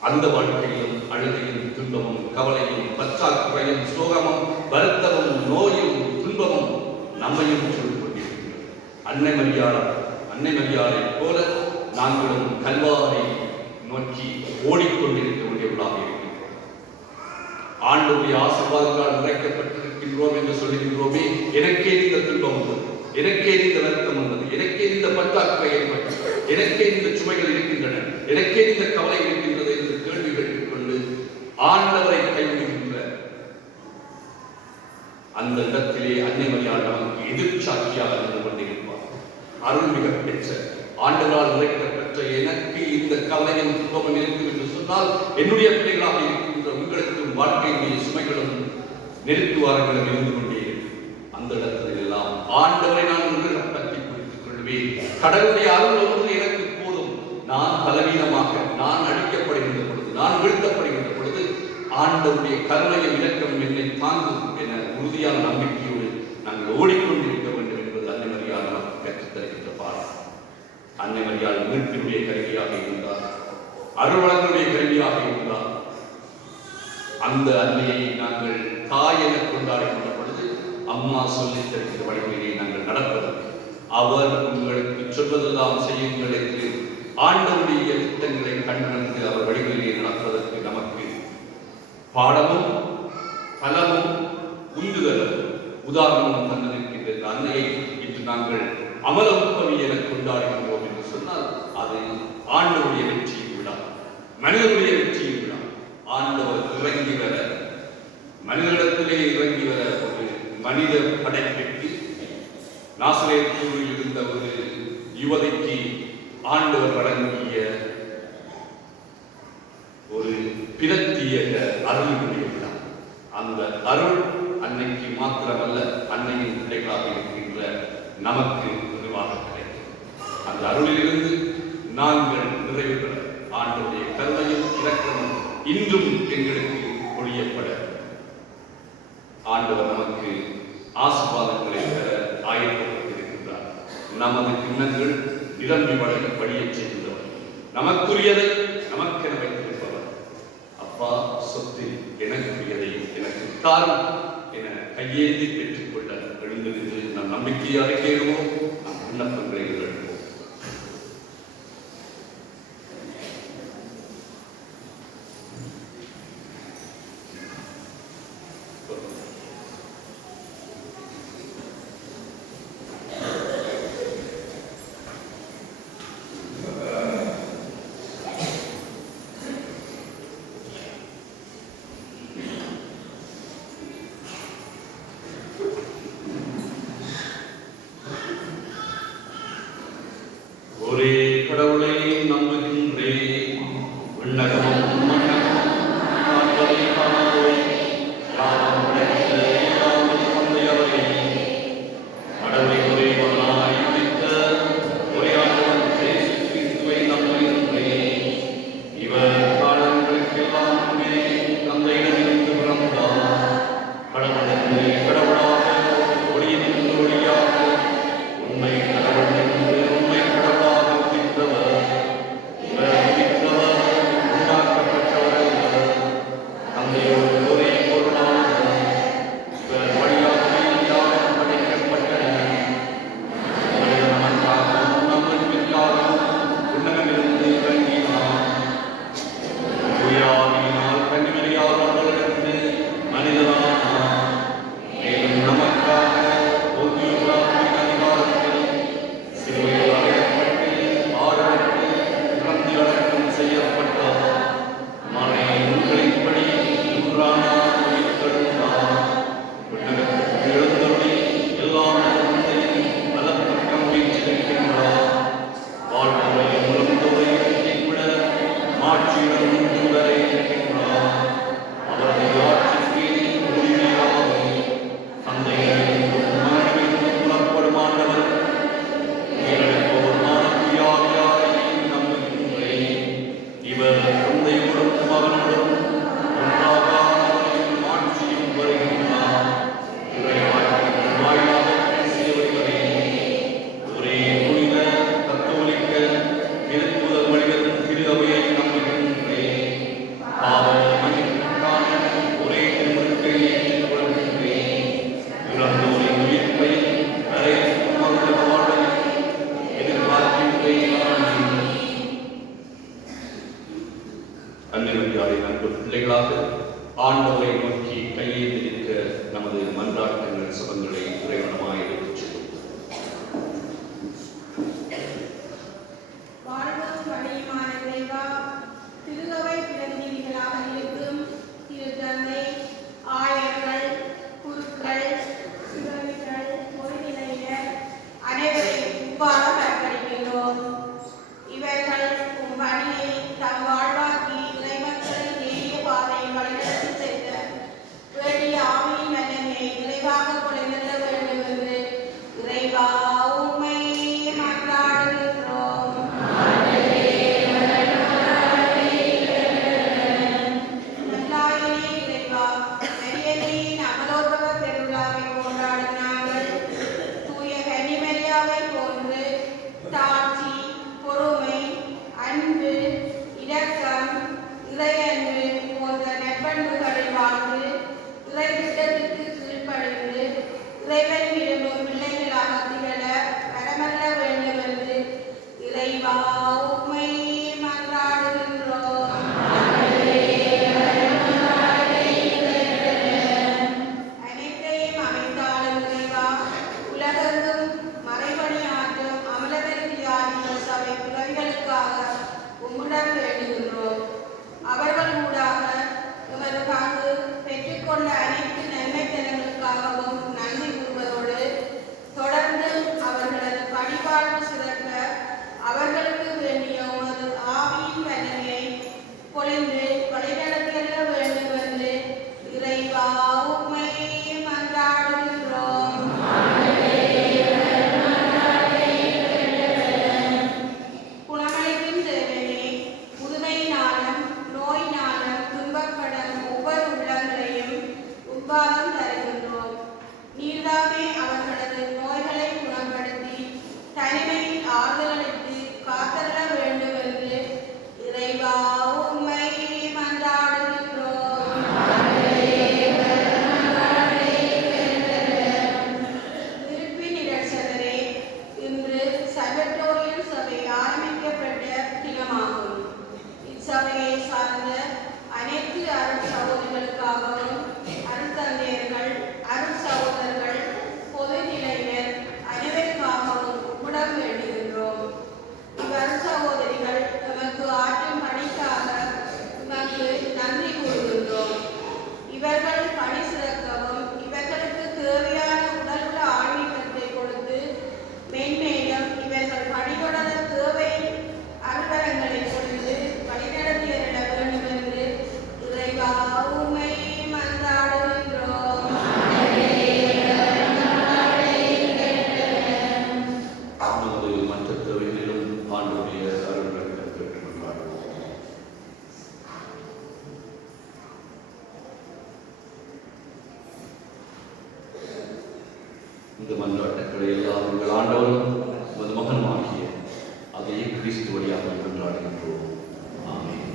அந்த வாழ்க்கையிலும் அழுகையும் துன்பமும் கவலையும் பற்றாக்குறையும் சோகமும் வருத்தமும் நோயும் துன்பமும் நம்மையும் சொல்லிக் கொண்டிருக்கின்றோம். அன்னை மரியாளை போல நாங்களும் கல்வாரை நோக்கி ஓடிக்கொண்டிருக்க வேண்டியவர்களாக இருக்கின்றோம். ஆண்டுடைய ஆசீர்வாதங்களால் நிறைக்கப்பட்டிருக்கின்றோம் என்று சொல்லுகின்றோமே, எனக்கே இந்த துன்பம் வந்தது, எனக்கே இந்த வருத்தம் வந்தது, எனக்கே இந்த பற்றாக்குறை ஏற்பட்டது, எனக்கே இந்த சுமைகள் இருக்கின்றன, எனக்கே இந்த கவலை இருக்கின்றது என்று கேள்வி கேட்டுக்கொண்டு ஆண்டவரை கைவிடுகின்ற அந்த இடத்திலே அன்னை மரியாள் நமக்கு எதிர்ச்சாட்சியாக இருந்து கொண்டிருப்பார். அருள்மிக பெற்ற, ஆண்டவரால் நிறைக்கப்பெற்ற எனக்கு இந்த கவலையும் துன்பமும் இருக்கும் என்று சொன்னால், என்னுடைய பிள்ளைகளாக இருக்கின்ற உங்களுக்கும் வாழ்க்கையுடைய சுமைகளும் நெருக்குவாரங்களும் இருந்து கொண்டே இருக்கும். அந்த இடத்தில் எல்லாம் ஆண்டவரை நான் பற்றி பிடித்துக் கொள்வேன், கடவுளுடைய அருள் ஒன்று எனக்கு போதும். நான் பலவீனமாக, நான் அழிக்கப்படுகின்ற பொழுது, நான் வீழ்த்தப்படுகின்ற பொழுது ஆண்டவருடைய கருணையும் இரக்கம் என்னை தாங்கும் என உறுதியான நம்பிக்கையோடு நாங்கள் ஓடிக்கொண்டிருக்க வேண்டும் என்பது அன்னை மரியாள் நமக்கு கற்றுத் தருகின்ற பாடம். அன்னை மரியாள் மீட்பினுடைய கருவியாக இருந்தார், அருள்வளங்களுடைய கருவியாக இருந்தார். அந்த அன்னையை நாங்கள் தாய் என கொண்டாடுகின்ற பொழுது அம்மா சொல்லித் தருகிற வழிமுறையை நாங்கள் நடப்பதற்கு, அவர் உங்களுக்கு சொல்வதெல்லாம் செய்யுங்கள் என்று ஆண்டவருடைய திட்டங்களை கண்டறிந்து அவர் வழிமுறையை நடப்பதற்கு நமக்கு பாடமும் பலமும் உந்துதலும் உதாரணமும் தந்திருக்கின்ற இந்த அன்னையை இன்று நாங்கள் அமலோற்பவி என கொண்டாடுகின்றோம் என்று சொன்னால் அது ஆண்டவருடைய வெற்றியின் விழா, மனிதனுடைய வெற்றியின் விழா. ஆண்டவர் இறங்கி வர, மனிதனிடத்திலே இறங்கி வர ஒரு மனித படைப்பிற்கு நாசரேத்தில் இருந்த ஒரு யுவதிக்கு ஆண்டவர் வழங்கிய ஒரு பிரத்தியேக அருளுடைய விழா. அந்த அருள் அன்னைக்கு மாத்திரமல்ல, அன்னையின் பிள்ளைகளாக இருக்கின்ற நமக்கு நிறைவாக கிடைக்கும். அந்த அருளிலிருந்து நாங்கள் நிறைவு பெற ஆண்டவருடைய கருணையும் இரக்கமும் இன்றும் எங்களுக்கு பொழியப்பட ஆண்டவர் நமக்கு ஆசீர்வாதங்களை பெற ஆயத்தப்பட்டிருக்கின்றார். நமது கிண்ணங்கள் நிரம்பி வழியச் செய்கின்றவர், நமக்குரியதை நமக்கென வைத்திருப்பவர். அப்பா, சொத்து எனக்குரியதையும் எனக்கு தாரும் என கையேந்தி பெற்றுக்கொள்ள எழுந்திருந்து நம் நம்பிக்கையை அறிக்கையிடுவோம், நம் விண்ணப்பங்களை எழுதுவோம். ஒரே கடவுளை நம்புகின்றேன், விண்ணகமும் மண்ணகமும் காண்பதை காணாதோய் யாவும் படைத்த எல்லாமே தந்தையவரே, கடவுளை ஒரே மகனாய் உதித்த ஒரே ஆண்டவன் இயேசு கிறிஸ்துவை நம்புகின்றேன். இவர் காலங்களுக்கெல்லாம் முன்பே தந்தையிடமிருந்து பிறந்தார். கடவுளுக்கு கடவுளாக, ஒளியினின்று ஒளியாக, உண்மை கடவுள் என்று உண்மை கடவுளாக உதித்தவர். இவர் உதித்தவர், உண்டாக்கப்பட்டவர் அல்லர். தந்தையோடு ஒரே பொருளானவர். இவர் வழியாகவே யாவும் படைக்கப்பட்டன. மனிதர் நமக்காகவும் நம்முக்காகவும் உன்னதமிருந்து இறங்கினார். தூயாவியினால் கன்னிமரியால் அவரிடத்து மனிதனானார். மேலும் நமக்காக பொது பிரார்த்தனை அதிகாரத்தில் சிலுவையில் அறையப்பட்டு ஆடப்பட்டு இறந்து அடக்கம் செய்யப்பட்டார். மறை நூல்களின்படி 100ஆம் நாள் உயிர்த்தெழுந்தார். விண்ணகத்துக்கு எழுந்தருளி எல்லாம் தந்தையின் வலப்பக்கம் வீற்றிருக்கின்றார். வாழ்வோரையும் இறந்தோரையும் தீர்ப்பிட மாட்சியுடன் இன்று வரை இருக்கின்றார். அவரது ஆட்சிக்கு உரிமையாகும். தந்தையிலிருந்தும் மகனிலிருந்தும் புறப்படும் ஆண்டவர் உயிரிழப்போர் மானத்தியாவியாரை நம்புகின்றேன். இவர் தந்தையோடும் மகனோடும் ஒன்றாக ஆண்டவரையும் ஆட்சியும் வருகின்றார். இறைவாக்கின் வாயிலாக பேசிய வருகிறேன். ஒரே புனித கத்தோலிக்க திருத்துதர் வழிகளின் திரு அவையை நம்புகின்றேன். பாவ மன்னிப்புக்கான ஒரே திருமுழுக்கை ஏற்றுக் கொள்கின்றேன். இறந்தோரின் உயிர்ப்பையும் நரகத்தின் மறுத்த வாழ்வையும் எதிர்பார்க்கின்றேன். அன்னையாரை நண்பு பிள்ளைகளாக ஆண்டவரை நோக்கி கையேந்திருக்க நமது மன்றாட்டங்கள் சுபங்களை இறைவனமாய் எடுத்துச் செல்லும். வாழ்வும் வழியுமான இறைவா, திருகவை பிரதிநிதிகளாக இருக்கும் திருத்தந்தை, ஆயர்கள், குருக்கள், சுடர்கள், ஒருங்கிணையர் அனைவரையும் இவ்வாறு அர்ப்பணிக்கின்றோம். இவர்கள் உம் பணியை தம் வாழ்வாக்கி இறைமக்களை நேரிய பாதையில் வழிநடத்தி சென்ற வேண்டிய ஆவியின் வல்லமையை விரைவாக கொடைநல்ல வேண்டும் என்று இறைவா உம்மை மன்றாடுகின்றோம். அருள் சகோதரிகளுக்காகவும் அருட்தந்தையர்கள் அருள் சகோதரர்கள் பொதுநிலையினர் அனைவருக்காகவும் உம்மிடம் வேண்டுகின்றோம். இவ்வருள் சகோதரிகள் எமக்கு ஆற்றும் பணிக்காக உமக்கு நன்றி கூறுகின்றோம். இவர்கள் பணி சிறக்கவும் இவர்களுக்கு தேவையான உடலுள்ள ஆன்மீகத்தை கொடுத்து மென்மேலும் இவர்கள் பணிதொடர தேவை அலுவலங்களை கொடுத்து வழிநடத்தியரிட வேண்டும் என்று இறைவா உம்மை மன்றாடுகின்றோம். நமது மற்ற தேவைகளிலும் ஆண்டுடைய அருள்களை பெற்று கொண்டாடுவோம். இந்த மன்றாட்டுக்களை எல்லாம் உங்கள் ஆண்டவரும் உமது மகனுமாகிய அதே கிறிஸ்து வழியாக கொண்டாடுகின்றோம். ஆமென்.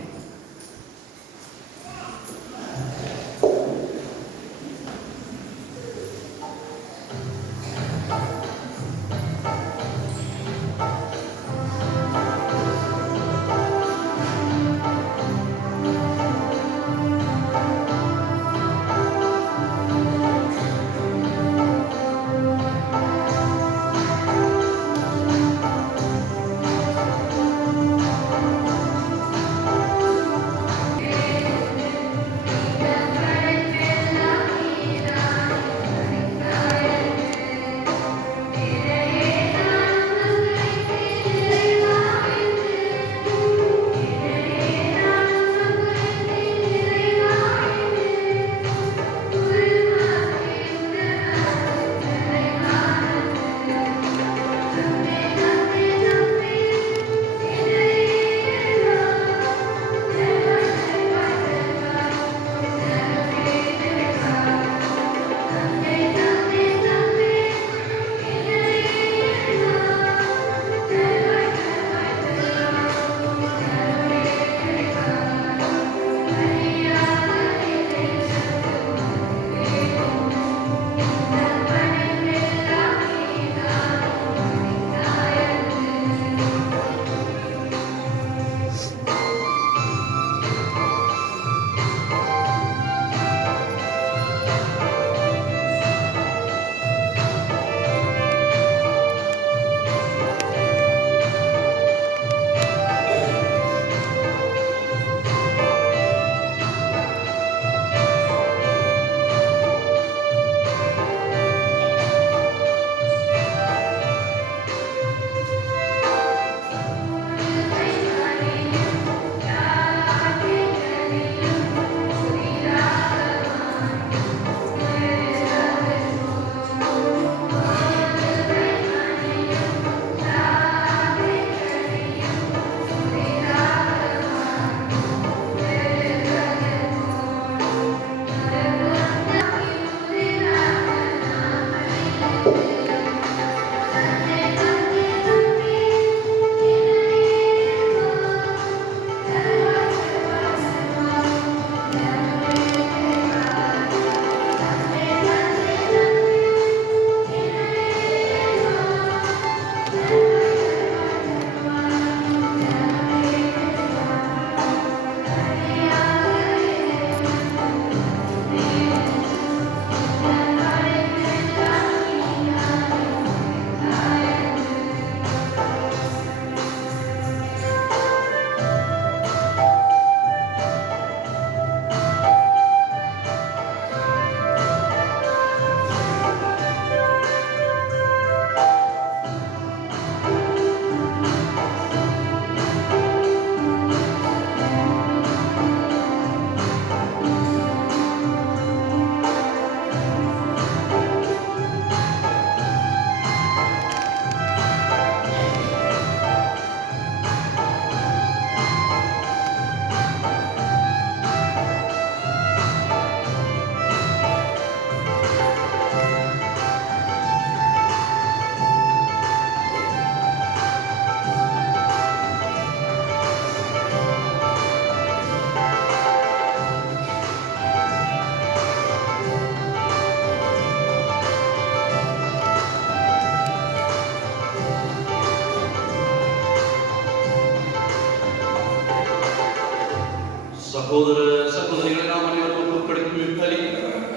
சகோதர சகோதரிகளை நாம் அனைவரும் ஒப்புக்கொடுக்கும் இப்பலி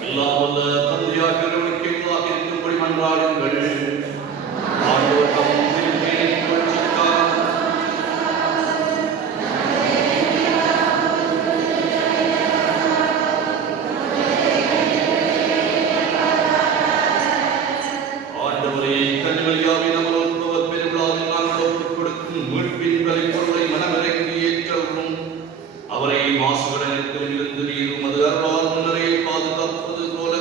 எல்லாம் வல்ல தந்தையாக இறைவனுக்கு எதிராக இருக்கும்படி மன்றாடுங்கள். ஆண்டவர் தம் திருப்பேரின் புகழ்ச்சிக்காக ஆண்டவரே கன்னிமரியாவை நமது உற்பவ பெருவிழாவில் நாங்கள் ஒப்புக் கொடுக்கும் மீட்பின் பலிப்பொருளை மனமிறங்கி ஏற்றவும் அவரை மாசுகடனத்தில் இருந்து நீர் உமது அருளால் முன்னரே பாதுகாப்பது போல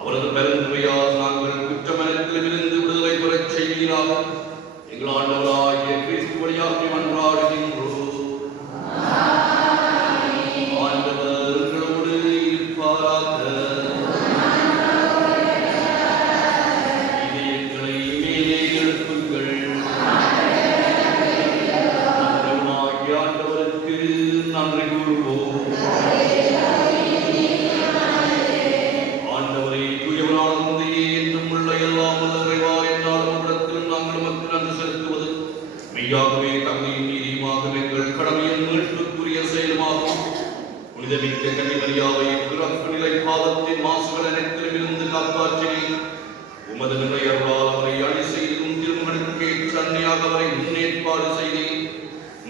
அவரது பெருந்துரையால் நாங்கள் குற்றமனத்திலும் இருந்து விடுதலை பெறச் செய்வீராக. எங்கள் ஆண்டவராகிய கிறிஸ்து வழியாக மன்றாடுகின்றோம். ஆண்டவர் உங்களோடு இருப்பாராக. இதயங்களை மேலே எழுப்புங்கள். ஆண்டவராகிய ஆண்டவருக்கு நன்றி கூறுவோம். ஆண்டவரே தூயவரான தந்தையே, என்றும் உள்ள எல்லாம் வல்ல இறைவா, எந்நாளும் உம்மிடத்திலும் நாங்கள் உமக்கு நன்றி செலுத்துவது மெய்யாகவே தகுதியும் நீதியுமாகும், எங்கள் கடமையும் மீட்புக்குரிய செயலுமாகும். புனிதமிக்க கன்னிமரியாவை பிறப்பு நிலை பாவத்தின் மாசுகள் அனைத்திலும் இருந்து காப்பாற்றினீர். உமது நிறையர்களால் அவரை அழி செய்தும் திருமகனுக்கு ஏற்ற அன்னையாக அவரை முன்னேற்பாடு செய்தீர்.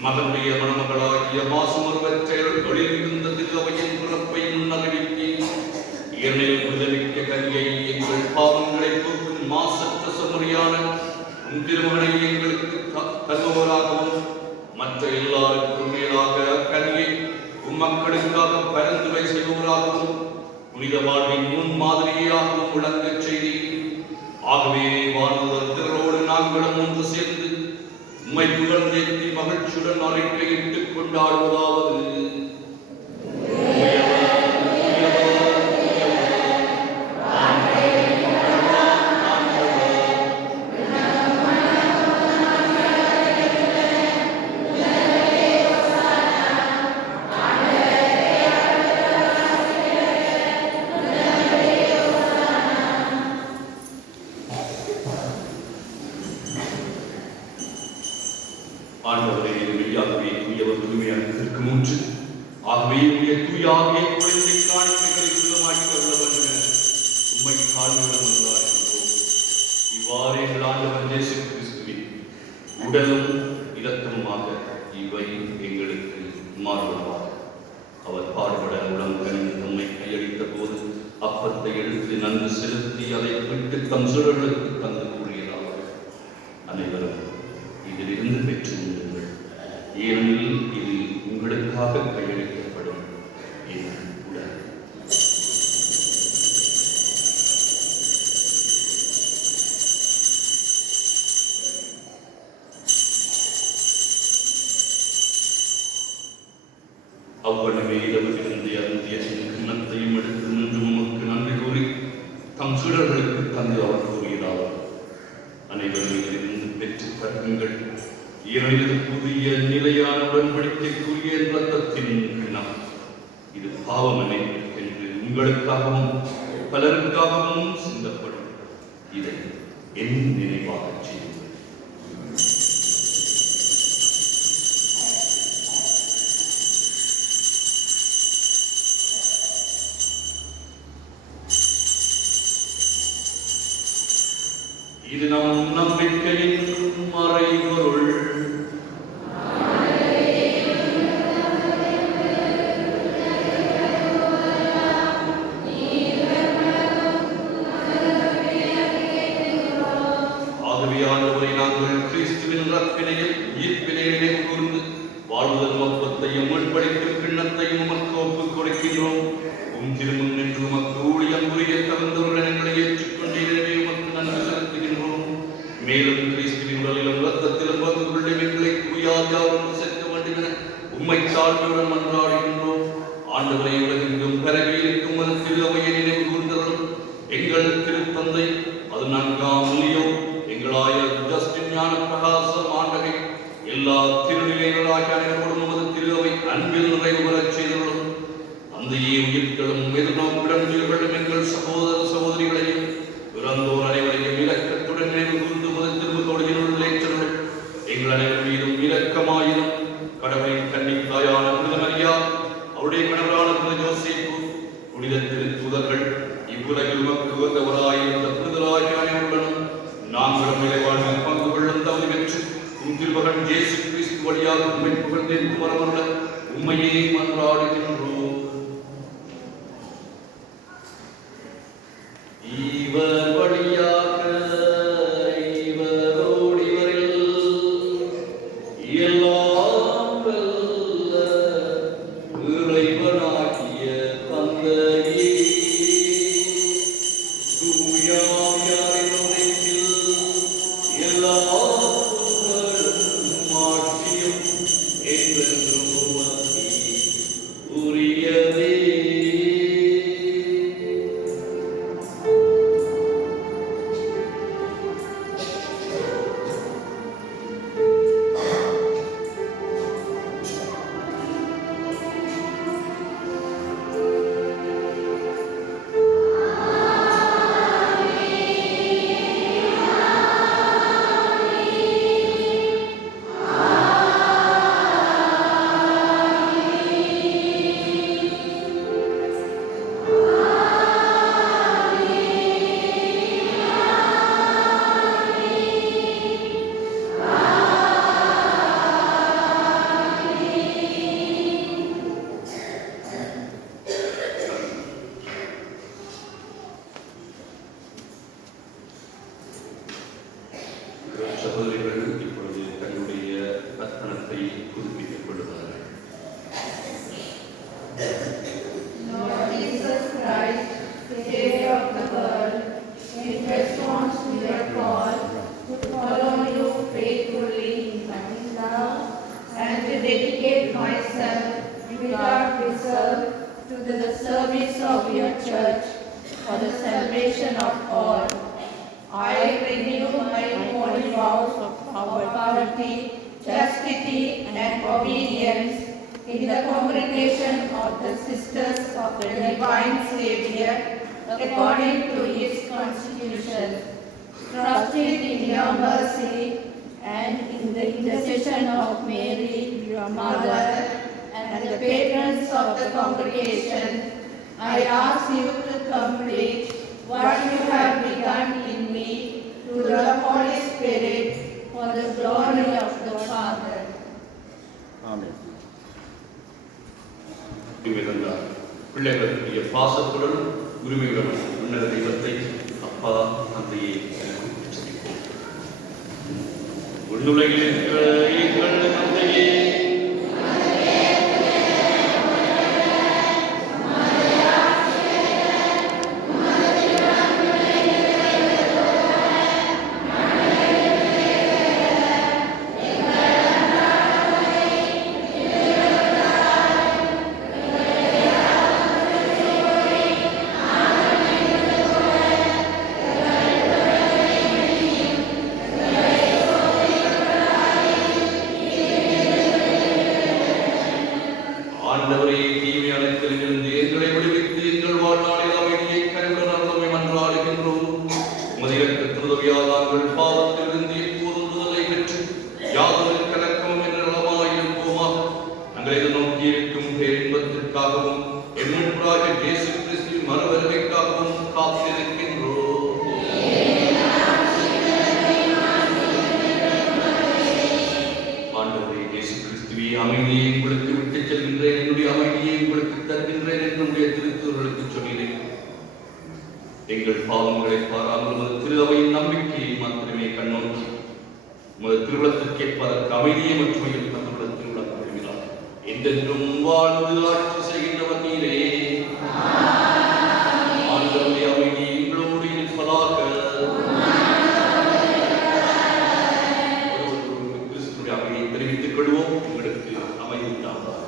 மகனுடைய மணமகளாகிய மாசுமருவற்றையர் தொழிலிருந்த திருவையின் பிறப்பை முன்னறிவித்தீர். ஏனெனில் புனிதமிக்க கன்னியை எங்கள் பாவங்களை போக்கும் மாசற்ற சமுறையான உன் திருமகனை எங்களுக்கு தருபவராகவும் மற்ற எல்லாருக்கும் மேலாக கன்னியை மக்களுக்காக பரிந்துரை செய்பவராகவும் புனித வாழ்வின் முன் மாதிரியாகவும் விளங்கச் செய்தீர். ஆகவே வானவர்களோடு நாங்களும் ஒன்று சேர்ந்து உம்மை புகழ்ந்தேத்தி மகிழ்ச்சியுடன் அறிக்கையிட்டுக் கொண்டாடுவதாவது: ஆண்டவரே, மெய்யாகவே தூயவர் தூய்மையாக இருக்கும் ஒன்று. ஆகவே உடைய தூயாகிய குழந்தை காணிக்கைகளை சுத்தமாக்கி அருள வேண்டும் என உம்மை தாழ்மையுடன் மன்றாடுகின்றோம். இவ்வாறு எங்கள் ஆண்டவர் இயேசு கிறிஸ்துவின் உடலும் இரத்தமுமாக இவை எங்களுக்கு மாறுவதாக. அவர் பாடுபட உடம் கணிந்து தம்மை கையளித்த போது அப்பத்தை எடுத்து நன்கு செலுத்தி அதை விட்டு தம் சூழலுக்கு தந்து கூறியதாக: அனைவரும் இதிலிருந்து பெற்று உண்ணுங்கள், ஏனெனில் இது உங்களுக்காக கையளிக்கப்படும் என் உடல். அவ்வளவே இரவிலிருந்து அருந்திய கிண்ணத்தையும் எடுத்து நின்று உமக்கு நன்றி கூறி தம் சீடர்களுக்கு தந்து அவர் கூறுகிறார்: அனைவரும் இதிலிருந்து பெற்று பருகுங்கள், ஏனெனில் இது புதிய நிலையான உடன்படிக்கைக்குரிய இரத்தத்தின் கிண்ணம். இது பாவமனை என்று உங்களுக்காகவும் பலருக்காகவும் சிந்தப்படும். இதை என் நினைவாக செய்யுங்கள். இது நம் நம்பிக்கையின் மறைபொருள். ஆகவே ஆண்டவரை நாங்கள் கிறிஸ்துவின் இறப்பினையும் உயிர்ப்பினையும் நினைவு கூர்ந்து வாழ்வதன் ஒப்பத்தையும் முன்படைக்கும் கிண்ணத்தையும் உமக்கு ஒப்புக் கொடுக்கின்றோம். உம் திருமுன் நின்று உமக்கு ஊழியம் புரிய தகுந்தவர்கள் எங்களை ஏற்றுக்கொண்டீரே உமக்கு நன்றி செலுத்துகின்றோம். மேலும் கிறிஸ்துவின் உடலிலும் இரத்தத்திலும் பங்கு கொள்ளும் எங்களை குவியாதாரும் சேர்க்க வேண்டும் என உம்மை தாழ்மையுடன் மன்றாடுகின்றோம். ஆண்டவரை உலகெங்கும் பரவி இருக்கும் ஒரு திரு அவையை நினைவு கூர்ந்தவர்களும் எங்கள் திருத்தந்தை அது நான்காம் லியோ, எங்களாயர் ஜஸ்டின் ஞான பிரகாசம் ஆண்டகை, எல்லா திருநிலைகளாக அனைவரோடும் உமது திரு அவை அன்பில் நிறைவு பெறச் செய்தவர்களும் தந்தையே உயிர்களும் எதிர்நோக்குடன் உயிர்களும் எங்கள் சகோதர சகோதரிகளையும் இறந்தோர் அனைவரையும் இரக்கத்துடன் நினைவு கூர்ந்து முதல் திரும்பத்தோடு ஏற்றவர்கள் எங்கள் அனைவர் மீதும் இரக்கமாயிரும். கடவுளின் கன்னித்தாயான புனித மரியா, அவருடைய உம்மை புகழ்ந்தேற்கும் வரமருள உம்மையே மன்றாடுகின்றோம். இவர் வழியாக இவரோடு இவரில் எல்லாம் வல்ல இறைவனாகிய தந்தையே, தூய ஆவியாரின் ஒன்றிப்பில் எல்லா புகழும் மாட்சியும் என்றென்றும் உமக்கே உரியதே. சகோதரிகள் இப்பொழுது தன்னுடைய கத்தனத்தை புதுப்பித்துக் கொள்வார்கள். Lord Jesus Christ, Savior of the world, in response to your call to follow you faithfully in love and to dedicate myself without reserve to the service of your church for the salvation of all, I renew my holy vows of poverty, chastity, and obedience in the congregation of the Sisters of the Divine Savior according to His constitution, trusting in your mercy and in the intercession of Mary, your mother, and the patrons of the congregation. I ask you to complete what you have begun in me through the Holy Spirit for the glory of the Father. Amen. இவ்விதம்தான் பிள்ளைகளுடைய பாசத்துடன் உரிமையுடன் உன்னத தெய்வத்தை அப்பா தந்தையே எனக்கு உச்சரிப்போம். உன்னுலகில் இருக்கிற எங்கள் தந்தையே, ஆண்டவரே, தீமை அனைத்திலிருந்து எங்களை விடுவித்து எங்கள் வாழ்நாளில் அமைதியை கருவுடன் அருளமை மன்றாடுகின்றோம். உமது இரக்கத்தின் உதவியால் நாங்கள் பாவத்திலிருந்து எப்போதும் விடுதலை பெற்று யாதொரு கலக்கமும் என்ற நலமாயிருப்போமாக. நாங்கள் எதிர்நோக்கி இருக்கும் பேரின்பத்திற்காகவும் எம்மன்றாக இயேசு கிறிஸ்துவின் மறுவருகைக்காகவும் காத்திருக்கின்றோம். ஆண்டவரே இயேசு கிறிஸ்துவே, அமைதியை உங்களுக்கு விட்டுச் செல்கின்றேன், என்னுடைய அமைதியை உங்களுக்கு தருகின்றேன் என்று உடைய திருத்தூதர்களுக்கு சொன்னீரேன். எங்கள் பாவங்களை பாராமல் உமது திரு அவையின் நம்பிக்கையை மாத்திரமே கண்ணோக்கி உமது திருவிழத்திற்கேற்பதற்கு அமைதியை மற்றும் தன்னுடைய திருவிழா விரும்பினார். என்றென்றும் வாழ்ந்து ஆட்சி செய்கின்றவர் நீரே. ஆண்டவருடைய அமைதி எங்களோடு இருப்பதாக. கிறிஸ்துவின் அமைதியை தெரிவித்துக் கொள்வோம். உங்களுக்கு அமைதி உண்டாவதாக.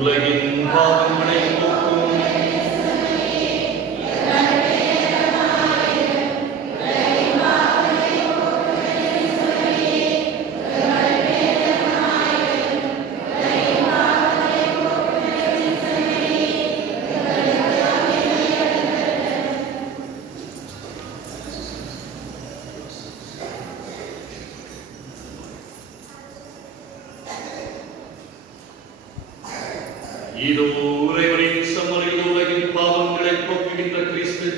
உலகின் பாவங்களை போக்கும் இதோ இறைவனின் சம்மரில் உலகின் பாவங்களை போக்குகின்ற கிறிஸ்து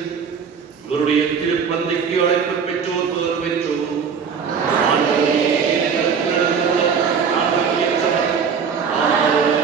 இவருடைய திருப்பந்த பணிக்கு அழைப்பு பெற்றோர் பெயர் பெற்றோர் ஆண்டவரே, எங்களுக்கு நடந்துள்ள நாங்கள் ஏற்றவர். ஆனால்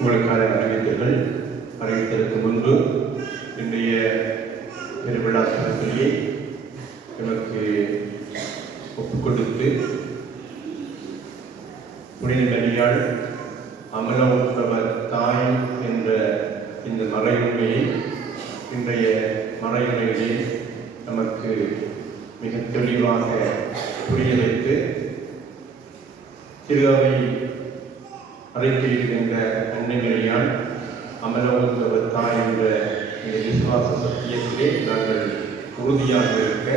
உங்களுக்கான அறிவித்தல்கள் அறிவித்தலுக்கு முன்பு இன்றைய பெருவிழா தினத்திலேயே எனக்கு ஒப்புக் கொடுத்து புனித மரியாள் அமலோத்சவ தாய் என்ற இந்த மறையுண்மையை இன்றைய மறையுணையிலே நமக்கு மிக தெளிவாக புரிய வைத்து திரு அவை அறிக்கையிடுகின்ற அன்னை மரியாள் அமலோத்சவ தாய் என்ற இந்த விசுவாச சத்தியத்திலே நாங்கள் உறுதியாக இருக்க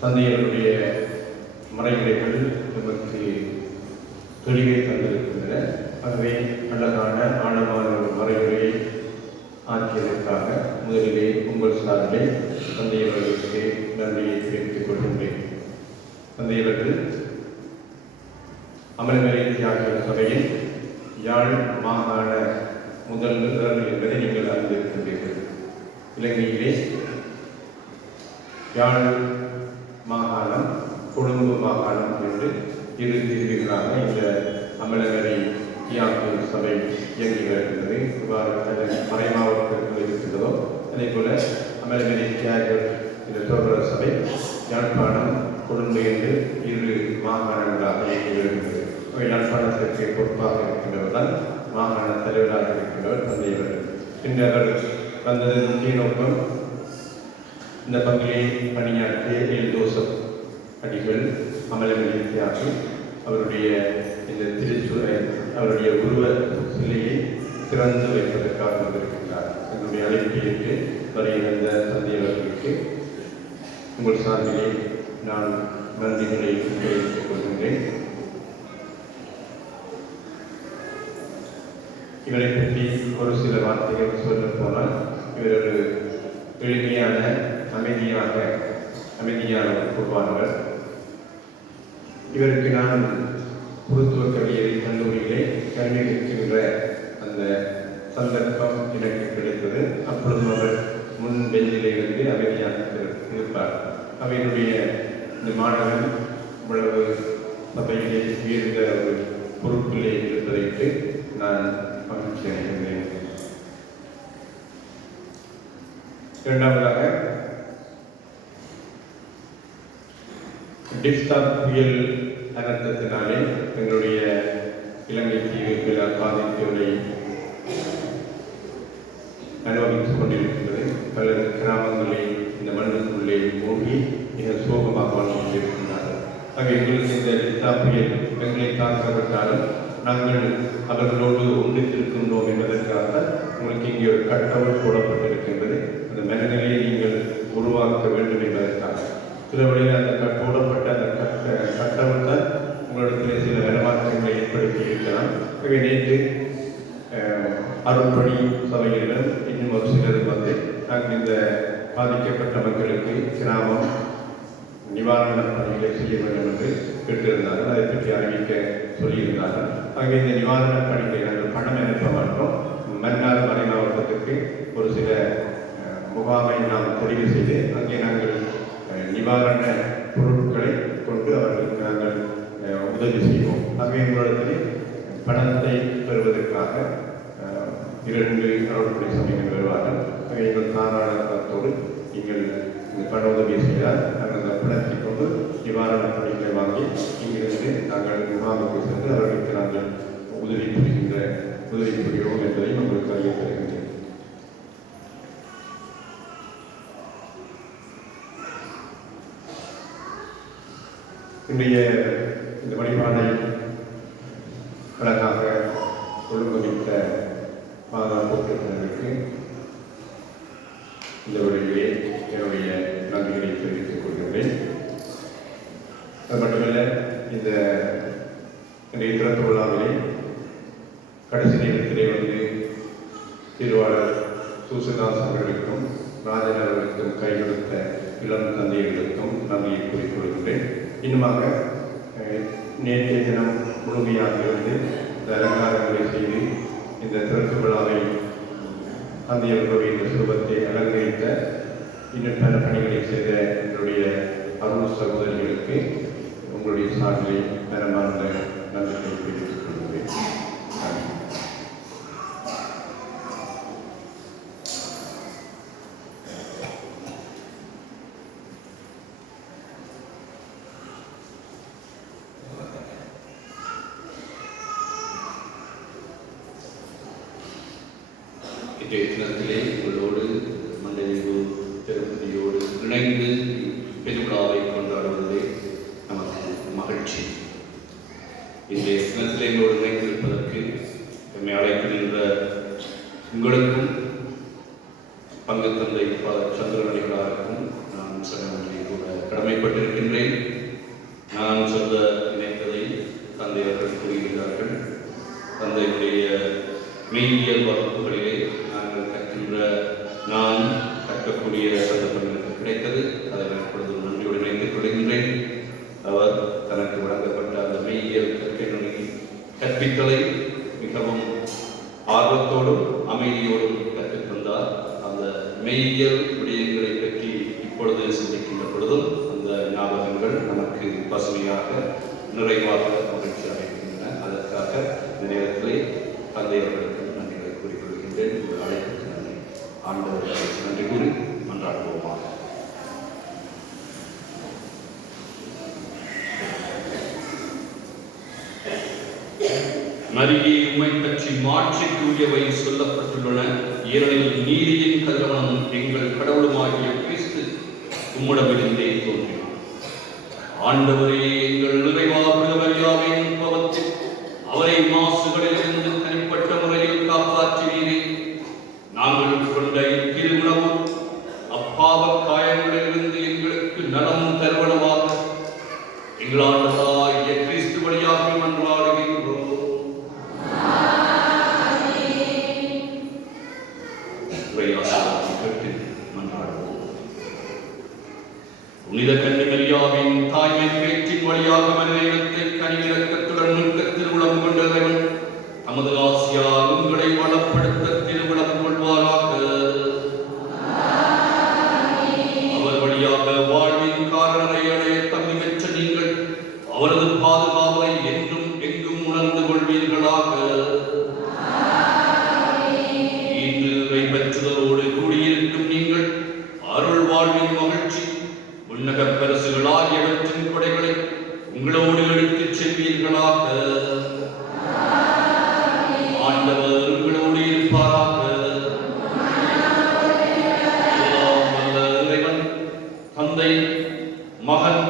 தந்தையருடைய மறைமுறைகள் நமக்கு தெளிவை தந்திருக்கின்றன. ஆகவே அழகான ஆழமான ஒரு மறைமுறையை ஆக்கியதற்காக முதலிலே உங்கள் சார்பிலே தந்தையர்களுக்கு நன்றியை தெரிவித்துக் கொள்கின்றேன். தந்தையர்கள் அமல்மறை தியாக சபையின் யாழ் மாகாண முதல்வர் என்பதை நீங்கள் அறிந்திருக்கின்றீர்கள். இலங்கையிலே யாழ் மாகாணம், கொழும்பு மாகாணம் என்று இரு பிரிவுகளாக இந்த அமலமறை தியாக சபை இயங்கி வருகின்றது. இவ்வாறு மறை மாவட்டத்தில் இருக்கின்றதோ அதே போல அமலமறை தியாகர் இந்த சோதர சபை யாழ்ப்பாணம், கொழும்பு என்று இரு மாகாணங்களாக இயங்கி வருகின்றது. யாழ்ப்பாணத்திற்கு பொறுப்பாக இருக்கின்றவர் தான் மாகாண தலைவராக இருக்கின்றவர் தந்தையவர். இன்று அவர் வந்ததன் முக்கிய நோக்கம் இந்த பங்கிலே பணியாற்றிய எல் ஜோசப் அடிகள் அமலமறை தியாகி அவருடைய இந்த அவருடைய உருவ சிலையை திறந்து வைப்பதற்காக வந்திருக்கின்றார். என்னுடைய அழைப்பை ஏற்று வருகின்ற தந்தையவர்களுக்கு உங்கள் சார்பிலே நான் நன்றிகளை தெரிவித்துக் கொள்கின்றேன். இவரை பற்றி ஒரு சில வார்த்தைகள் சொல்ல போனால் இவர் ஒரு எளிமையான அமைதியான பொறுப்பானவர். இவருக்கு நான் குருத்துவ கவியலை கல்லூரியிலே கல்வி நிற்கின்ற அந்த சந்தர்ப்பம் எனக்கு கிடைத்தது. அப்பொழுதும் அவர் முன் பெஞ்சிலே இருந்து அமைதியாக இருப்பார். அவருடைய இந்த மாணவன் இவ்வளவு சபையிலே உயர்ந்த ஒரு பொறுப்பிலே இருப்பதற்கு நான் மகிழ்ச்சி அடைகின்றேன். இரண்டாவதாக டிப்ஸ்டா புயல் அனர்த்தத்தினாலே எங்களுடைய இலங்கை தீவுகள் பாதிப்புகளை அனுபவித்துக் கொண்டிருக்கிறது. பல கிராமங்களில் இந்த மண்ணுக்குள்ளே மூழ்கி மிக சோகமாக வாழ்ந்து கொண்டிருக்கின்றார்கள். ஆக எங்களுக்கு இந்த டிப்ஸ்டா புயல் எங்களை தாக்கப்பட்டாலும் நாங்கள் அவர்களோடு ஒன்றித்திருக்கின்றோம் என்பதற்காக உங்களுக்கு இங்கே ஒரு கட்டவுட் போடப்பட்டிருக்கின்றது. அந்த மனநிலையை நீங்கள் உருவாக்க வேண்டும் என்பதற்காக சில வழியில் அந்த போடப்பட்ட அந்த கட்டவுட் தான் உங்களிடத்தில் சில நிலமாற்றங்களை ஏற்படுத்தி இருக்கலாம். ஆகவே நேற்று அருள்பணி சபையிடம் இன்னும் ஒரு சிலர் வந்து நாங்கள் இந்த பாதிக்கப்பட்ட மக்களுக்கு கிராமம் நிவாரண பணிகளை செய்ய வேண்டும் என்று கேட்டிருந்தார்கள். அதை பற்றி அறிவிக்க சொல்லியிருந்தார்கள். ஆகவே இந்த நிவாரண பணிகளை நாங்கள் பணம் அனுப்ப மாட்டோம். மன்னார் மறை மாவட்டத்திற்கு ஒரு சில முகாமை நாம் தெரிவு செய்து அங்கே நாங்கள் நிவாரண பொருட்களை கொண்டு அவர்களுக்கு நாங்கள் உதவி செய்வோம். ஆகவே உங்களிடத்தில் பணத்தை பெறுவதற்காக 2 அருள்பணி சபைகள் வருவார்கள். ஆகவே எங்கள் தாராளத்தோடு நீங்கள் இந்த பண உதவி செய்தால் நாங்கள் அந்த பணத்தை கொண்டு நிவாரண பணிகளை வாங்கி இங்கிருந்து நாங்கள் முகாமுக்கு சென்று அவர்களுக்கு நாங்கள் உதவி புரிகிறோம் என்பதை உங்களுக்கு அறிய தருகின்றேன். இன்றைய இந்த வழிபாடை அழகாக ஒழுங்கமைத்த மாதா போட்டிருப்பதற்கு இந்த வழியிலே என்னுடைய நன்றிகளை தெரிவித்துக் கொள்கின்றேன். அது மட்டுமல்ல, இந்த இன்றைய திறப்பு விழாவிலே கடைசி நேரத்திலே வந்து திருவாளர் சூசதாஸ் அவர்களுக்கும் ராஜன் அவர்களுக்கும் கை கொடுத்த இளம் தந்தையர்களுக்கும் நன்றியை கூறிக்கொள்கின்றேன். இன்னுமாக நேற்றைய தினம் முழுமையாக இருந்து இந்த அலங்காரங்களை செய்து இந்த திறப்பு விழாவை தந்தையர்களுடைய இந்த சுரூபத்தை அலங்கரித்த இன்னும் பல பணிகளை செய்த என்னுடைய சகோதரிகளுக்கு உங்களுடைய சார்பில் தரமான நன்றிகளை தெரிவித்துக் கொள்கிறேன். இன்றைய தினத்திலே உங்களோடு மண்ணிலிருந்து திருப்பதியோடு இணைந்து பெருவிழாவை கொண்டாடுவதிலே நமக்கு மகிழ்ச்சி. இன்றைய தினத்திலே எங்களோடு இணைந்திருப்பதற்கு என்னை அழைக்கின்ற உங்களுக்கும் பங்கு தந்தை சந்திரநடிகளாருக்கும் நான் சடங்கிலே கூட கடமைப்பட்டிருக்கின்றேன். நான் சொல்ல நினைத்ததை தந்தையர்கள் கூறுகிறார்கள். தந்தையுடைய மெய்யியல் வகுப்புகளிலே நாங்கள் நான் கற்கக்கூடிய சந்தர்ப்பம் எனக்கு கிடைத்தது. அதை இப்பொழுது நன்றியோடு இணைத்துக் கொள்கின்றேன். அவர் தனக்கு வழங்கப்பட்ட அந்த மெய்யியல் கற்பித்தலை மிகவும் ஆர்வத்தோடும் அமைதியோடும் கற்றுத்தந்தார். அந்த மெய்யியல் விடயங்களை பற்றி இப்பொழுது சிந்திக்கின்ற பொழுதும் அந்த ஞாபகங்கள் நமக்கு பசுமையாக நிறைவாக மகிழ்ச்சியாக இருக்கின்றன. அதற்காக இந்த நேரத்தில் தந்தையர்களுக்கு நன்றிகளை கூறிக்கொள்கின்றேன். உங்கள் அழைப்புக்கு நன்றி. ஆண்டவர்களுக்கு நன்றி கூறி மன்றாடுவோமாக. மரியே, உம்மை பற்றி மாட்சிக்குரியவை சொல்லப்பட்டுள்ளன. ஏனெனில் நீதியின் கதிரவனும் எங்கள் கடவுளுமாகிய கிறிஸ்து உம்மிடமிருந்தே தோன்றினார். ஆண்டவரே, எங்கள் நிறைவாக மரியாவின் பவத்தில் அவரை மாசுகளிலிருந்து தனிப்பட்ட முறையில் காப்பாற்றினீரே. நாங்கள் கொண்ட இத்திருமணமும் அப்பாவ காயங்களிலிருந்து எங்களுக்கு நலமும் தருவனவாக எங்கள் ஆண்டவராகிய கிறிஸ்து வழியாக மன்றாடுகின்றோம். கேட்டு மன்றாடுவோம். புனித கன்னிமரியாவின் தாய்மை பேச்சின் வழியாக மனிதத்தை கனிவிரக்கத்துடன் மீட்க திருவுளம் கொண்டவன் தமது ஆசியால் உங்களை வளப்படுத்த திருவுளம் கொள்வாராக. அவர் வழியாக வாழ்வின் காரணரை அடைய தகுதி பெற்ற நீங்கள் அவரது பாதுகாவலை என்றும் எங்கும் உணர்ந்து கொள்வீர்களாக. இன்று பெற்றுதலோடு கூடியிருக்கும் நீங்கள் அருள் வாழ்வின் மகிழ்ச்சி உன்னக பரிசுகள் ஆகியவற்றின் கொடைகளை உங்களோடு எடுத்துச் செல்வீர்களாக. ஆண்டவர் உங்களோடு இருப்பாராக. இறைவன் தந்தை, மகன்,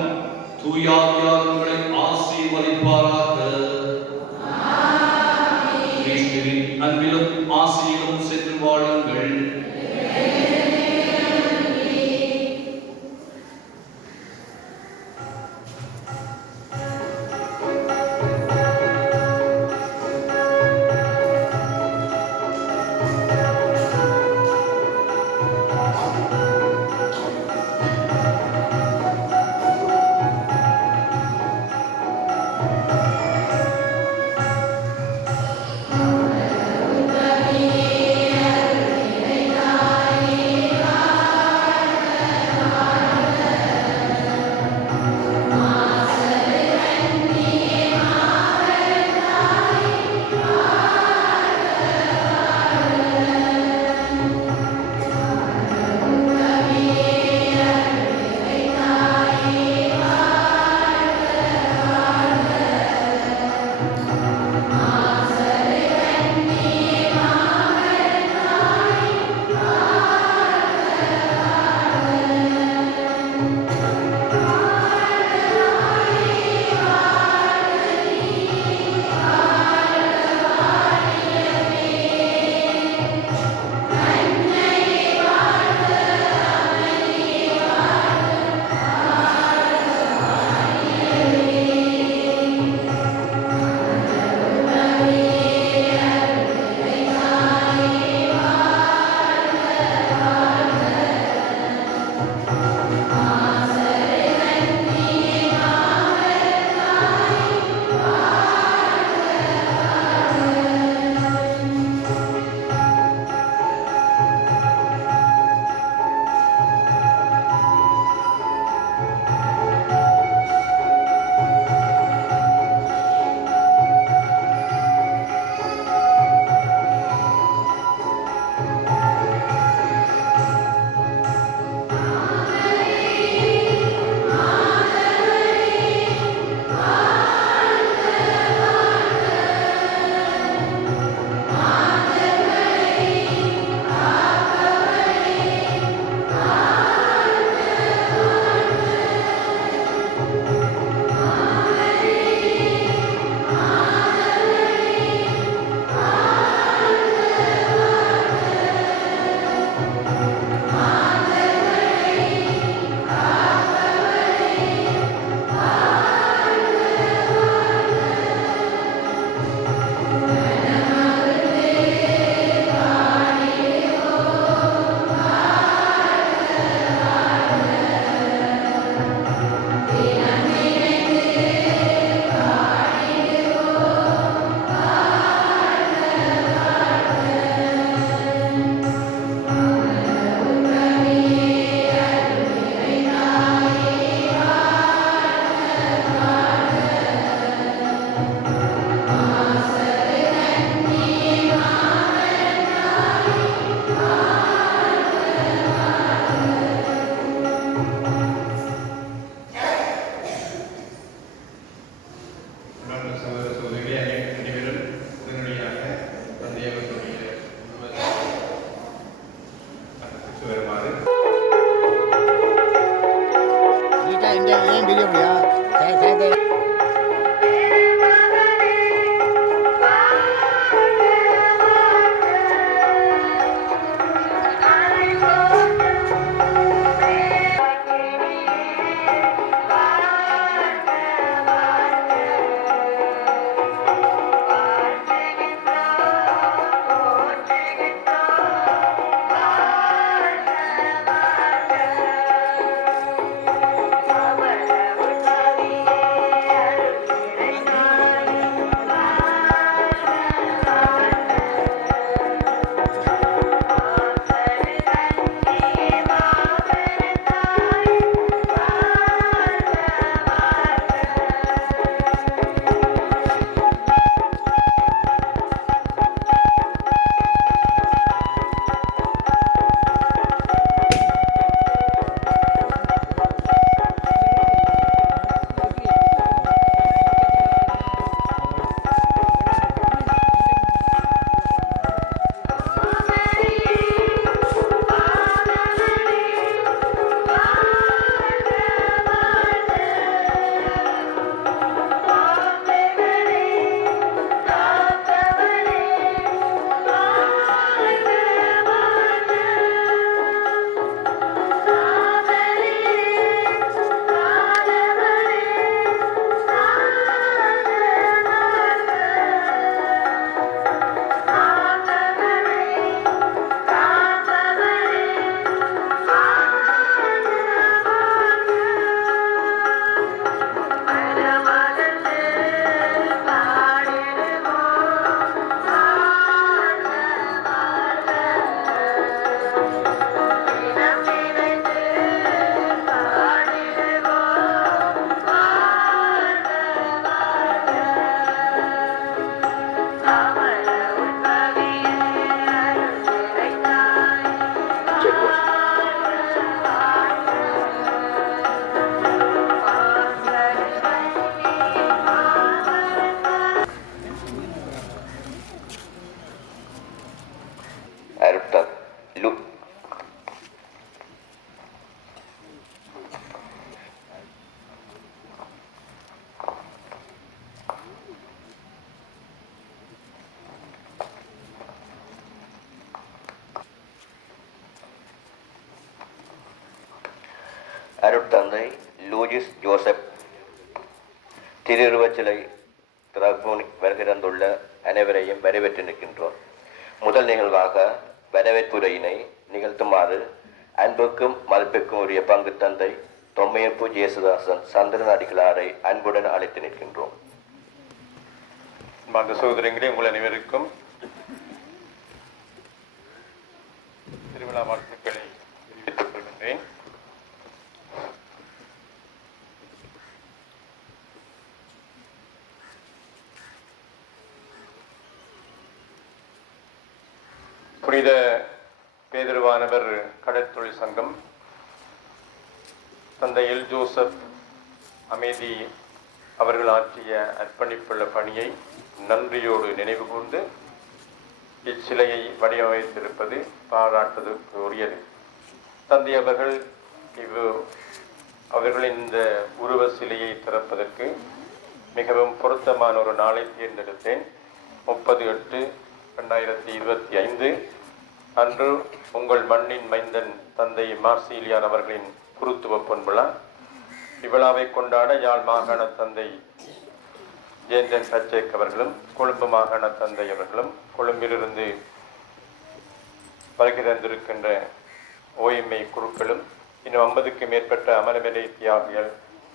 தூயாவியார் உங்களை ஆசீர்வதிப்பாராக. கிறிஸ்துவின் அன்பிலும் ஆசையிலும் சென்று வாழுங்கள். ஏன் பெரிய முடியா அருட்தந்தை லூயிஸ் ஜோசப் திருவுருவச்சிலை திராக்மோனிக் வருகை தந்துள்ள அனைவரையும் வரவேற்று நிற்கின்றோம். முதல் நிகழ்வாக வரவேற்புரையினை நிகழ்த்துமாறு அன்புக்கும் மதிப்புக்கும் உரிய பங்கு தந்தை தொம்மையப்பு ஜேசுதாசன் சந்திரன் அடிகளாரை அன்புடன் அழைத்து நிற்கின்றோம். அந்த சகோதரங்களே, உங்கள் அனைவருக்கும் திருவிழா வாழ்த்துக்களை தெரிவித்துக் கொள்கின்றேன். புனித பேதுருவானவர் கடற்தொழில் சங்கம் தந்தை எல் ஜோசப் அமைதி அவர்கள் ஆற்றிய அர்ப்பணிப்புள்ள பணியை நன்றியோடு நினைவு கூர்ந்து இச்சிலையை வடிவமைத்திருப்பது பாராட்டுவதற்கு உரியது. தந்தை அவர்களின் இந்த உருவ சிலையை திறப்பதற்கு மிகவும் பொருத்தமான ஒரு நாளை தேர்ந்தெடுத்தேன். 30/8/2025 அன்று உங்கள் மண்ணின் மைந்தன் தந்தை மார்சிலியான் அவர்களின் குருத்துவ பொன்விழா. இவ்விழாவை கொண்டாட யாழ் மாகாண தந்தை ஜேந்தன் பச்சேக் அவர்களும் கொழும்பு மாகாண தந்தை அவர்களும் கொழும்பிலிருந்து வருகை தந்திருக்கின்ற ஓய்மை குருக்களும் இன்னும் 50க்கும் மேற்பட்ட அமரமேலை தியாகிகள்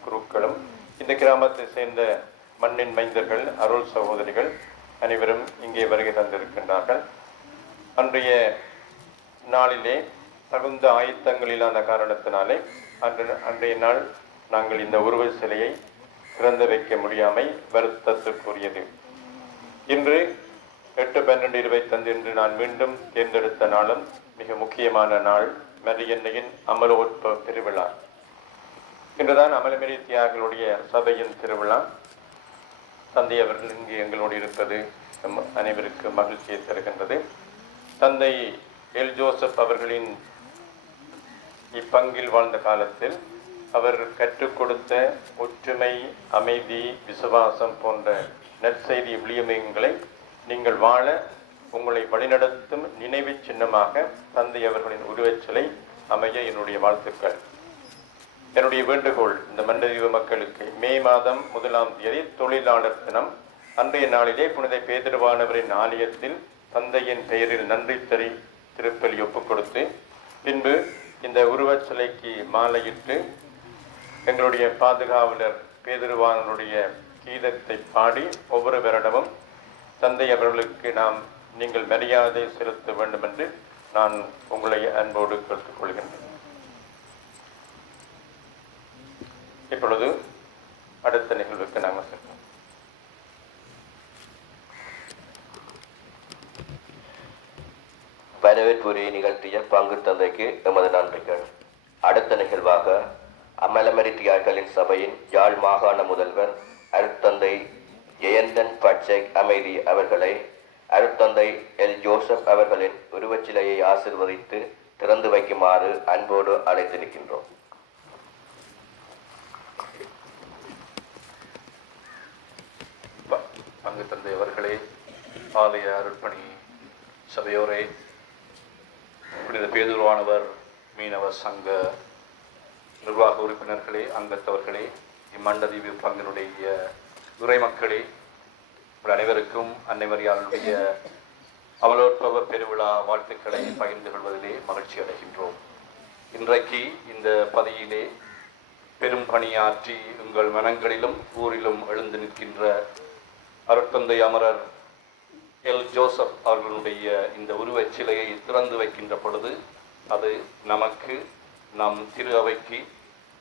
குருக்களும் இந்த கிராமத்தை சேர்ந்த மண்ணின் மைந்தர்கள் அருள் சகோதரிகள் அனைவரும் இங்கே வருகை தந்திருக்கின்றார்கள். அன்றைய நாளிலே தகுந்த ஆயத்தங்கள் இல்லாத காரணத்தினாலே அன்றைய நாள் நாங்கள் இந்த உருவ சிலையை திறந்து வைக்க முடியாமை வருத்தத்துக்குரியது. இன்று 8/12/25 என்று நான் மீண்டும் தேர்ந்தெடுத்த நாளும் மிக முக்கியமான நாள், மரியன்னையின் அமலோற்ப திருவிழா. இன்றுதான் அமலமேரி தியாகிகளுடைய சபையின் திருவிழா. தந்தை அவர்கள் இங்கு எங்களோடு இருப்பது அனைவருக்கு மகிழ்ச்சியை தருகின்றது. தந்தை எல் ஜோசப் அவர்களின் இப்பங்கில் வாழ்ந்த காலத்தில் அவர் கற்றுக் கொடுத்த ஒற்றுமை, அமைதி, விசுவாசம் போன்ற நற்செய்தி விளியமங்களை நீங்கள் வாழ உங்களை வழிநடத்தும் நினைவு சின்னமாக தந்தை அவர்களின் உருவச்சிலை அமைய என்னுடைய வாழ்த்துக்கள். என்னுடைய வேண்டுகோள், இந்த மண்டதீவு மக்களுக்கு மே மாதம் 1ஆம் தேதி தொழிலாளர் தினம் அன்றைய நாளிலே புனித பேதுருவானவரின் ஆலயத்தில் தந்தையின் பெயரில் நன்றி திருப்பலி ஒப்புக் கொடுத்து பின்பு இந்த உருவச்சிலைக்கு மாலையிட்டு எங்களுடைய பாதுகாவலர் பேதுருவானவருடைய கீதத்தை பாடி ஒவ்வொரு வருடமும் தந்தை அவர்களுக்கு நீங்கள் மரியாதை செலுத்த வேண்டும் என்று நான் உங்களை அன்போடு கேட்டுக்கொள்கின்றேன். இப்பொழுது அடுத்த நிகழ்வுக்கு நாங்கள் செல்வோம். வரவேற்புரையை நிகழ்த்திய பங்கு தந்தைக்கு எமது நன்றிகள். அடுத்த நிகழ்வாக அமலமரித்தியார்களின் சபையின் யாழ் மாகாண முதல்வர் அருட்தந்தை ஜெயந்தன் பட்சேக் அமைதி அவர்களை அருட்தந்தை எல் ஜோசப் அவர்களின் உருவச்சிலையை ஆசிர்வதித்து திறந்து வைக்குமாறு அன்போடு அழைத்து நிற்கின்றோம். பங்கு தந்தை அவர்களே, ஆலய அருட்பணி சபையோரே, புனித பேதுருவானவர் மீனவர் சங்க நிர்வாக உறுப்பினர்களே, அங்கத்தவர்களே, இம்மண்டதீவு பங்கினுடைய துறை மக்களே, அனைவருக்கும் அன்னை மரியாளுடைய அவலோற்பவ பெருவிழா வாழ்த்துக்களை பகிர்ந்து கொள்வதிலே மகிழ்ச்சி அடைகின்றோம். இன்றைக்கு இந்த பதியிலே பெரும் பணியாற்றி உங்கள் மனங்களிலும் ஊரிலும் எழுந்து நிற்கின்ற அருட்தந்தை அமரர் எல் ஜோசப் அவர்களுடைய இந்த உருவச் சிலையை திறந்து வைக்கின்ற பொழுது அது நமக்கு, நம் திரு அவைக்கு,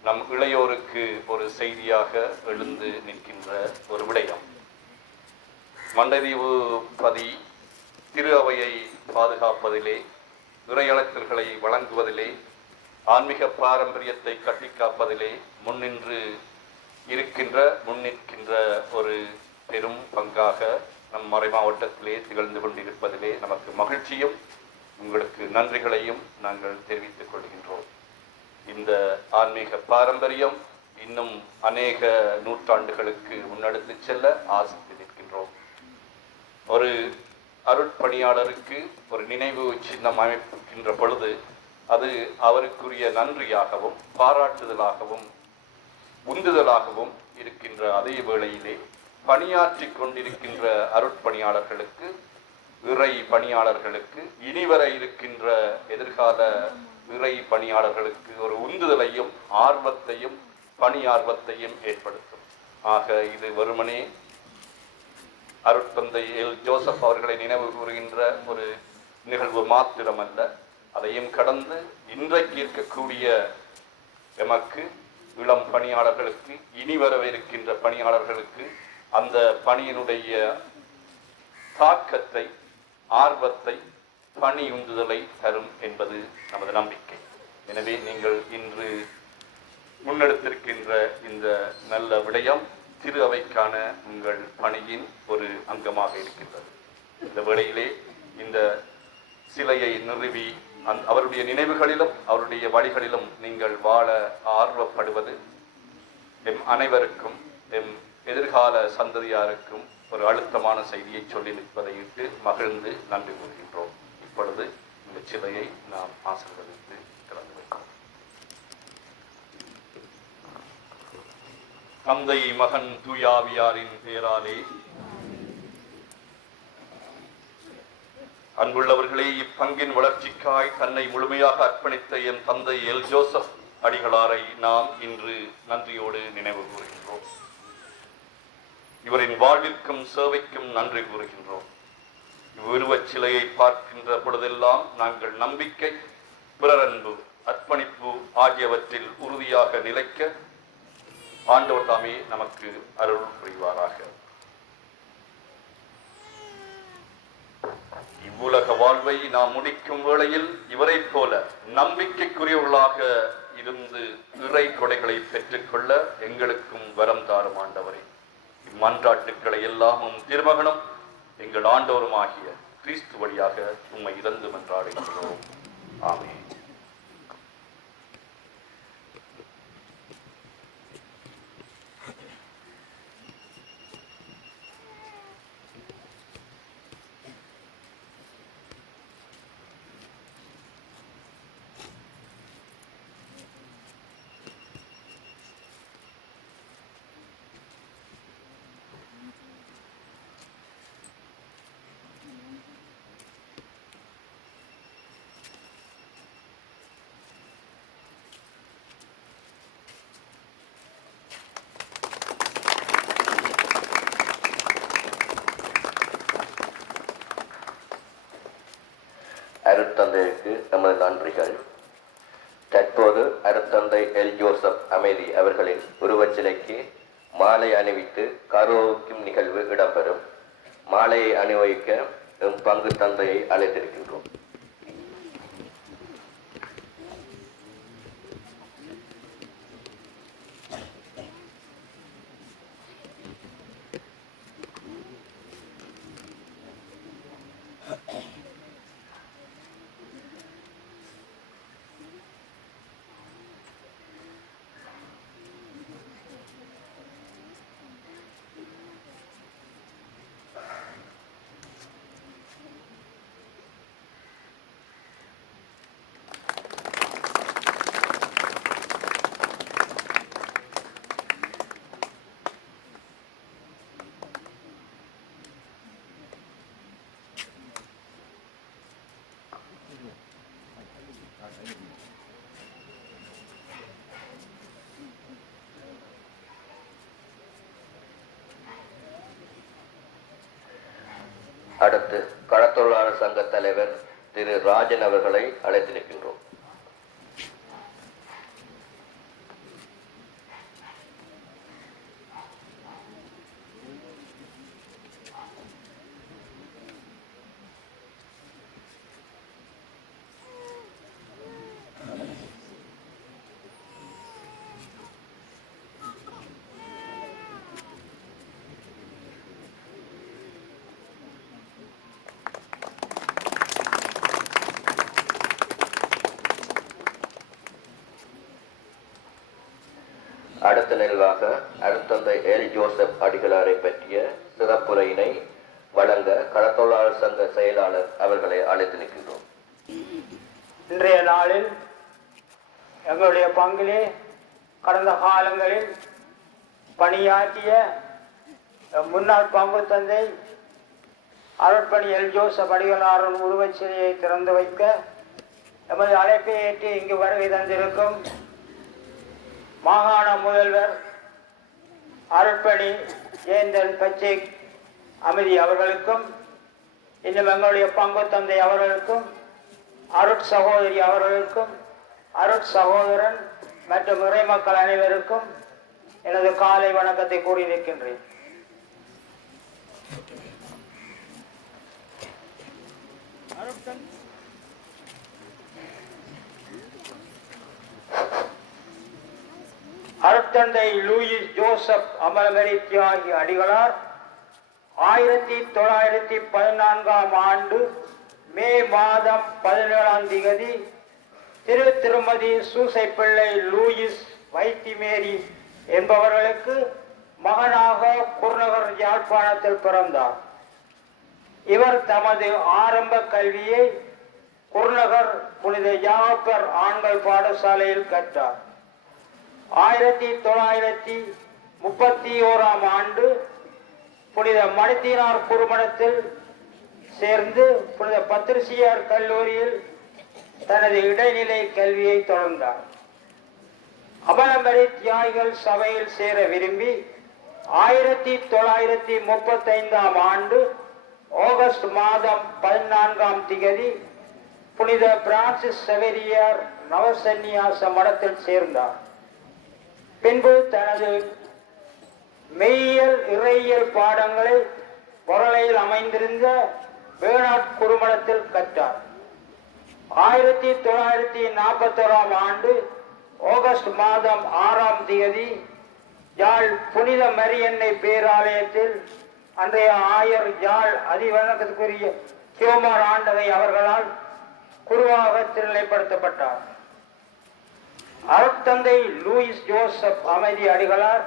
நம் இளையோருக்கு ஒரு செய்தியாக எழுந்து நிற்கின்ற ஒரு விடயம். மண்டதீவு பதி திரு அவையை பாதுகாப்பதிலே, இறையளத்தல்களை வழங்குவதிலே, ஆன்மீக பாரம்பரியத்தை கட்டிக்காப்பதிலே முன்னிற்கின்ற ஒரு பெரும் பங்காக நம் மறை மாவட்டத்திலே திகழ்ந்து கொண்டிருப்பதிலே நமக்கு மகிழ்ச்சியும் உங்களுக்கு நன்றிகளையும் நாங்கள் தெரிவித்துக் கொள்கின்றோம். இந்த ஆன்மீக பாரம்பரியம் இன்னும் அநேக நூற்றாண்டுகளுக்கு முன்னெடுத்து செல்ல ஆசித்து நிற்கின்றோம். ஒரு அருட்பணியாளருக்கு ஒரு நினைவு சின்னம் அமைக்கின்ற பொழுது அது அவருக்குரிய நன்றியாகவும் பாராட்டுதலாகவும் உந்துதலாகவும் இருக்கின்ற அதே வேளையிலே பணியாற்றி கொண்டிருக்கின்ற அருட்பணியாளர்களுக்கு, இறை பணியாளர்களுக்கு, இனிவர இருக்கின்ற எதிர்கால இறை பணியாளர்களுக்கு ஒரு உந்துதலையும் ஆர்வத்தையும் பணி ஆர்வத்தையும் ஏற்படுத்தும். ஆக இது வெறுமனே அருட்தந்தை எல் ஜோசப் அவர்களை நினைவு கூறுகின்ற ஒரு நிகழ்வு மாத்திரமல்ல, அதையும் கடந்து இன்றைக்கு இருக்கக்கூடிய எமக்கு, இளம் பணியாளர்களுக்கு, இனி வரவிருக்கின்ற பணியாளர்களுக்கு அந்த பணியினுடைய தாக்கத்தை, ஆர்வத்தை, பணி உந்துதலை தரும் என்பது நமது நம்பிக்கை. எனவே நீங்கள் இன்று முன்னெடுத்திருக்கின்ற இந்த நல்ல விடயம் திரு அவைக்கான உங்கள் பணியின் ஒரு அங்கமாக இருக்கின்றது. இந்த வேளையிலே இந்த சிலையை நிறுவி அவருடைய நினைவுகளிலும் அவருடைய வழிகளிலும் நீங்கள் வாழ ஆர்வப்படுவது எம் அனைவருக்கும், எம் எதிர்கால சந்ததியாருக்கும் ஒரு அழுத்தமான செய்தியை சொல்லி நிற்பதை இட்டு மகிழ்ந்து நன்றி கூறுகின்றோம். இப்பொழுது இந்த சிலையை நாம் ஆசீர்வதித்து திறந்து வைக்கிறோம். தந்தை, மகன், தூயாவியாரின் பெயராலே. அன்புள்ளவர்களே, இப்பங்கின் வளர்ச்சிக்காய் தன்னை முழுமையாக அர்ப்பணித்த என் தந்தை எல் ஜோசப் அடிகளாரை நாம் இன்று நன்றியோடு நினைவு கூறுகின்றோம். இவரின் வாழ்விற்கும் சேவைக்கும் நன்றி கூறுகின்றோம். இவ்வுருவச் சிலையை பார்க்கின்ற பொழுதெல்லாம் நாங்கள் நம்பிக்கை, பிறரன்பு, அர்ப்பணிப்பு ஆகியவற்றில் உறுதியாக நிலைக்க ஆண்டவர் தாமே நமக்கு அருள் புரிவாராக. இவ்வுலக வாழ்வை நாம் முடிக்கும் வேளையில் இவரைப் போல நம்பிக்கைக்குரியவர்களாக இருந்து இறை கொடைகளை பெற்றுக்கொள்ள எங்களுக்கும் வரம் தாரும் ஆண்டவரே. இம்மன்றாட்டுக்களை எல்லாமும் திருமகனும் எங்கள் ஆண்டவருமாகிய கிறிஸ்து வழியாக உம்மை இறந்து மன்றாடுகிறோம். ஆமென். அருட்தந்தைக்கு நமது நன்றிகள். தற்போது அருட்தந்தை எல் ஜோசப் அமைதி அவர்களின் உருவச்சிலைக்கு மாலை அணிவித்து கௌரவிக்கும் நிகழ்வு இடம்பெறும். மாலையை அணிவிக்க எம் பங்கு தந்தையை அழைத்திருக்கின்றோம். அடுத்து கடத்தொழிலாளர் சங்க தலைவர் திரு ராஜன் அவர்களை அழைத்திருக்கின்றோம். அடுத்த நிகழ்வாக அருட்தந்தை எல் ஜோசப் அடிகளாரை பற்றிய சிறப்புரையினை வழங்க கடத்தொழிலாளர் சங்க செயலாளர் அவர்களை அழைத்து நிற்கின்றோம். இன்றைய நாளில் எங்களுடைய பங்கிலே கடந்த காலங்களில் பணியாற்றிய முன்னாள் பங்கு தந்தை அருட்பணி எல் ஜோசப் அடிகளாரின் உருவச்சிலையை திறந்து வைக்க எமது அழைப்பை ஏற்று இங்கு வருகை தந்திருக்கும் மாகாண முதல்வர் அருட்பணி ஜெயந்தன் பச்சை அமைதி அவர்களுக்கும், இன்னும் எங்களுடைய பங்கு தந்தை அவர்களுக்கும், அருட் சகோதரி அவர்களுக்கும், அருட் சகோதரன் மற்றும் இறை மக்கள் அனைவருக்கும் எனது காலை வணக்கத்தை கூறி நிற்கின்றேன். அருட்தந்தை லூயிஸ் ஜோசப் அமலமரி தியாகி அடிகளார் 1914 ஆண்டு மே மாதம் 17ஆம் தேதி திருமதி சூசைப்பிள்ளை லூயிஸ் வைத்திமேரி என்பவர்களுக்கு மகனாக குருநகர் யாழ்ப்பாணத்தில் பிறந்தார். இவர் தமது ஆரம்ப கல்வியை குருநகர் புனித யாப்பர் ஆண்கள் பாடசாலையில் கற்றார். 1931ஆம் ஆண்டு புனித மணித்தீனார் குறுமணத்தில் சேர்ந்து புனித பத்திரிசியார் கல்லூரியில் தனது இடைநிலை கல்வியை தொடர்ந்தார். அமலமரி தியாகிகள் சபையில் சேர விரும்பி 1935ஆம் ஆண்டு ஆகஸ்ட் மாதம் 14ஆம் தேதி புனித பிரான்சிஸ் செவேரியார் நவசன்னியாச மடத்தில் சேர்ந்தார். பின்பு தனது மெய்யியல் இறையியல் பாடங்களை பொருளையில் அமைந்திருந்த வேணாட் குறுமணத்தில் கற்றார். 1941ஆம் ஆண்டு ஆகஸ்ட் மாதம் 6ஆம் தேதி யாழ் புனித மரியன்னை பேராலயத்தில் அன்றைய ஆயர் யாழ் அதிவணக்கத்துக்குரிய கியோமார் ஆண்டகை அவர்களால் குருவாக திருநிலைப்படுத்தப்பட்டார். அருட்தந்தை லூயிஸ் ஜோசப் அமைதி அடிகளார்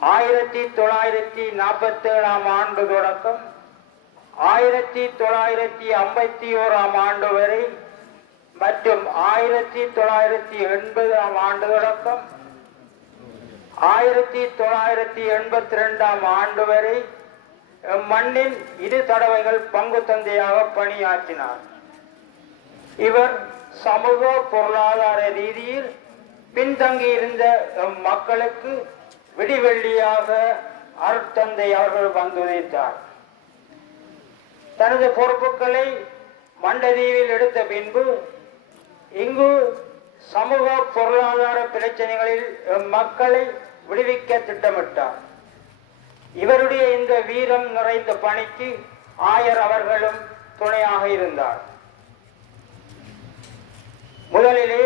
1947ஆம் ஆண்டு தொடக்கம் 1951ஆம் ஆண்டு வரை மற்றும் 1980ஆம் ஆண்டு தொடக்கம் 1982ஆம் ஆண்டு வரை மண்ணின் 2 தடவைகள் பங்கு தந்தையாக பணியாற்றினார். இவர் சமூக பொருளாதார ரீதியில் பின்தங்கியிருந்த மக்களுக்கு விடிவெள்ளியாக அருட்தந்தை அவர்கள் வந்துதைத்தார். தனது பொறுப்புகளை மண்டதீவில் எடுத்த பின்பு இங்கு சமூக பொருளாதார பிரச்சனைகளில் மக்களை விடுவிக்க திட்டமிட்டார். இவருடைய இந்த வீரம் நிறைந்த பணிக்கு ஆயர் அவர்களும் துணையாக இருந்தார். முதலிலே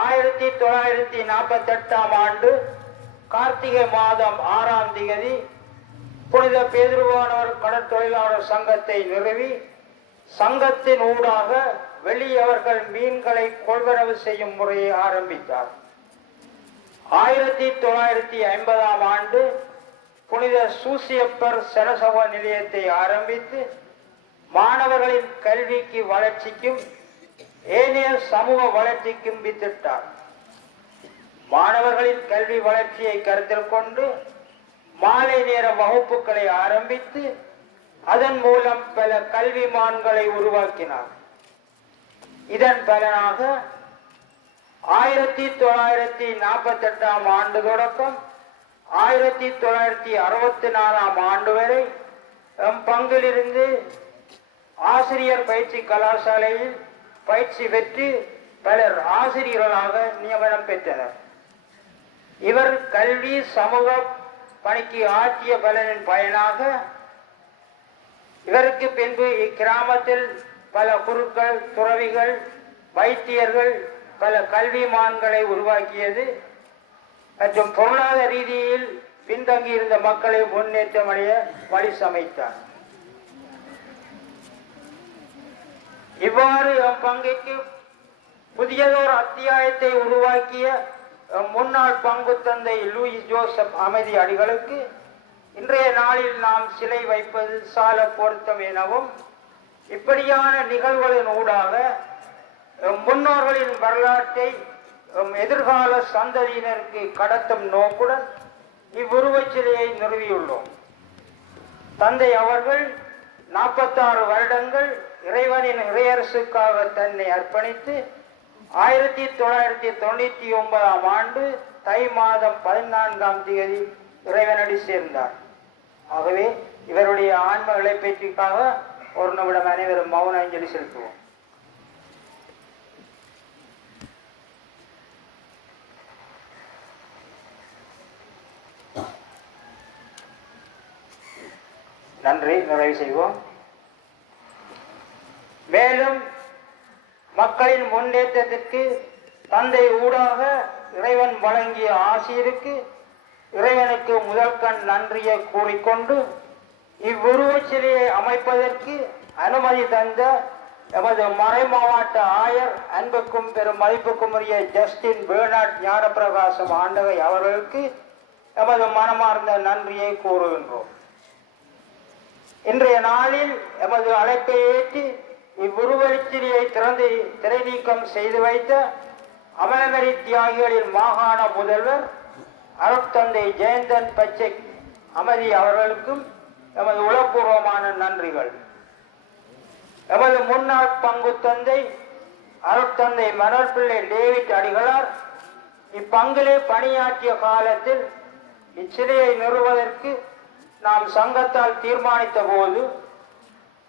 1948 ஆண்டு கார்த்திகை மாதம் 6ஆம் தேதி புனித பேதுருவானவர் கடற்தொழிலாளர் சங்கத்தை நிறுவி சங்கத்தின் ஊடாக வெளியவர்கள் மீன்களை கொள்வரவு செய்யும் முறையை ஆரம்பித்தார். 1950 ஆண்டு புனித சூசியப்பர் சரசவ நிலையத்தை ஆரம்பித்து மாணவர்களின் கல்விக்கு வளர்ச்சிக்கும் ஏனைய சமூக வளர்ச்சிக்கும் வித்திட்டார். மாணவர்களின் கல்வி வளர்ச்சியை கருத்தில் கொண்டு மாலை நேர வகுப்புகளை ஆரம்பித்து அதன் மூலம் பல கல்விமான்களை உருவாக்கினார். இதன் பலனாக 1948 ஆண்டு தொடக்கம் 1964 ஆண்டு வரை பங்கிலிருந்து ஆசிரியர் பயிற்சி கலாசாலையில் பயிற்சி பெற்று பலர் ஆசிரியர்களாக நியமனம் பெற்றனர். இவர் கல்வி சமூக பணிக்கு ஆற்றிய பலனின் பயனாக இவருக்கு பின்பு இக்கிராமத்தில் பல குருக்கள், துறவிகள், வைத்தியர்கள், பல கல்விமான்களை உருவாக்கியது மற்றும் பொருளாதார ரீதியில் பின்தங்கியிருந்த மக்களை முன்னேற்றமடைய வழி சமைத்தார். இவ்வாறு பங்குக்கு புதியதோர் அத்தியாயத்தை உருவாக்கிய முன்னாள் பங்கு தந்தை லூயிஸ் ஜோசப் அமைதி அடிகளுக்கு இன்றைய நாளில் நாம் சிலை வைப்பது சால பொருத்தம் எனவும் இப்படியான நிகழ்வுகளின் ஊடாக முன்னோர்களின் வரலாற்றை எதிர்கால சந்ததியினருக்கு கடத்தும் நோக்குடன் இவ்வுருவச் சிலையை நிறுவியுள்ளோம். தந்தை அவர்கள் 46 வருடங்கள் இறைவனின் இறையரசுக்காக தன்னை அர்ப்பணித்து 1999 ஆண்டு தை மாதம் 14ஆம் தேதி இறைவனடி சேர்ந்தார். ஆகவே இவருடைய ஆன்ம இழைப்பேற்றிற்காக ஒரு நிமிடம் அனைவரும் மௌன அஞ்சலி செலுத்துவோம். நன்றி. நிறைவு செய்வோம். மேலும் மக்களின் முன்னேற்றத்திற்கு தந்தை ஊடாக இறைவன் வழங்கிய ஆசிரியருக்கு இறைவனுக்கு முதல் கண் நன்றியை கூறிக்கொண்டு இவ்வுருவச் சிலையை அமைப்பதற்கு அனுமதி தந்த எமது மறை மாவட்ட ஆயர் அன்புக்கும் பெரும் மதிப்புக்கும் உரிய ஜஸ்டின் பேர்னாட் ஞானப்பிரகாசம் ஆண்டகை அவர்களுக்கு எமது மனமார்ந்த நன்றியை கூறுகின்றோம். இன்றைய நாளில் எமது அழைப்பை ஏற்று இவ்வுருவச்சிலையை திறந்து திரை நீக்கம் செய்து வைத்த அமலமரி தியாகிகளின் மாகாண முதல்வர் அருட்தந்தை ஜெயந்தன் பச்சை அமைதி அவர்களுக்கும் எமது உளப்பூர்வமான நன்றிகள். எமது முன்னாள் பங்கு தந்தை அருட்தந்தை மணல் பிள்ளை டேவிட் அடிகளார் இப்பங்கிலே பணியாற்றிய காலத்தில் இச்சிலையை நிறுவுவதற்கு நாம் சங்கத்தால் தீர்மானித்த போது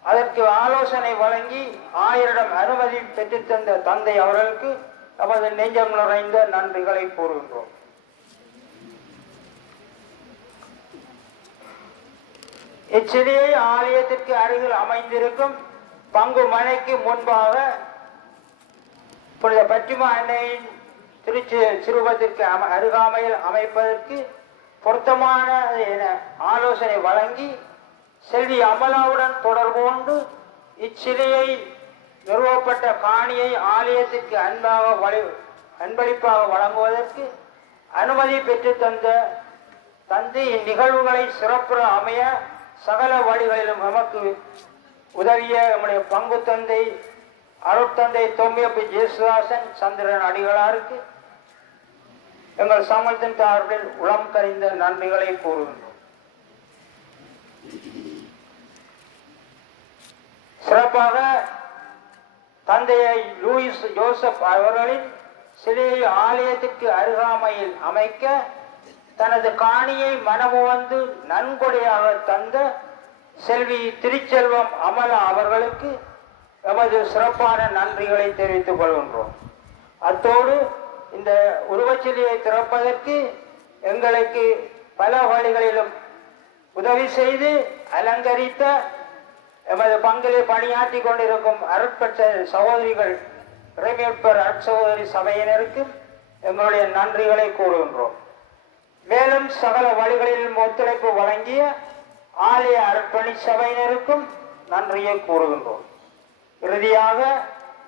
அதற்கு ஆலோசனை வழங்கி ஆயரிடம் அனுமதி பெற்றுத்தந்த தந்தை அவர்களுக்கு நமது நெஞ்சம் நிறைந்த நன்றிகளை கூறுகின்றோம். இச்சிலையை ஆலயத்திற்கு அருகில் அமைந்திருக்கும் பங்கு மனைக்கு முன்பாக புனித பற்றிமா அன்னையின் சிறுவத்திற்கு அருகாமையில் அமைப்பதற்கு பொருத்தமான என ஆலோசனை வழங்கி செல்வி அமலாவுடன் தொடர்பு கொண்டு இச்சிலையை நிறுவப்பட்ட காணியை ஆலயத்திற்கு அன்பளிப்பாக வழங்குவதற்கு அனுமதி பெற்று தந்து இந்நிகழ்வுகளை சிறப்புற அமைய சகல வழிகளிலும் நமக்கு உதவிய நம்முடைய பங்கு தந்தை அருட்தந்தை தொம்மியப்பி ஜேசுதாசன் சந்திரன் அடிகளாருக்கு எங்கள் சமூகத்தின் சார்பில் உளம் கரிந்த நன்றிகளை கூறுகின்றோம். சிறப்பாக தந்தையை லூயிஸ் ஜோசப் அவர்களின் சிலையை ஆலயத்திற்கு அருகாமையில் அமைக்க தனது காணியை மனமுவந்து நன்கொடையாக தந்த செல்வி திருச்செல்வம் அமலா அவர்களுக்கு எமது சிறப்பான நன்றிகளை தெரிவித்துக் கொள்கின்றோம். அத்தோடு இந்த உருவச்சிலையை திறப்பதற்கு எங்களுக்கு பல வழிகளிலும் உதவி செய்து அலங்கரித்த எமது பங்கிலே பணியாற்றி கொண்டிருக்கும் அருட்பற்ற சகோதரிகள் இறைமேற்பர் அருட்சகோதரி சபையினருக்கும் எங்களுடைய நன்றிகளை கூறுகின்றோம். மேலும் சகல வழிகளிலும் ஒத்துழைப்பு வழங்கிய ஆலய அருட்பணி சபையினருக்கும் நன்றியை கூறுகின்றோம். இறுதியாக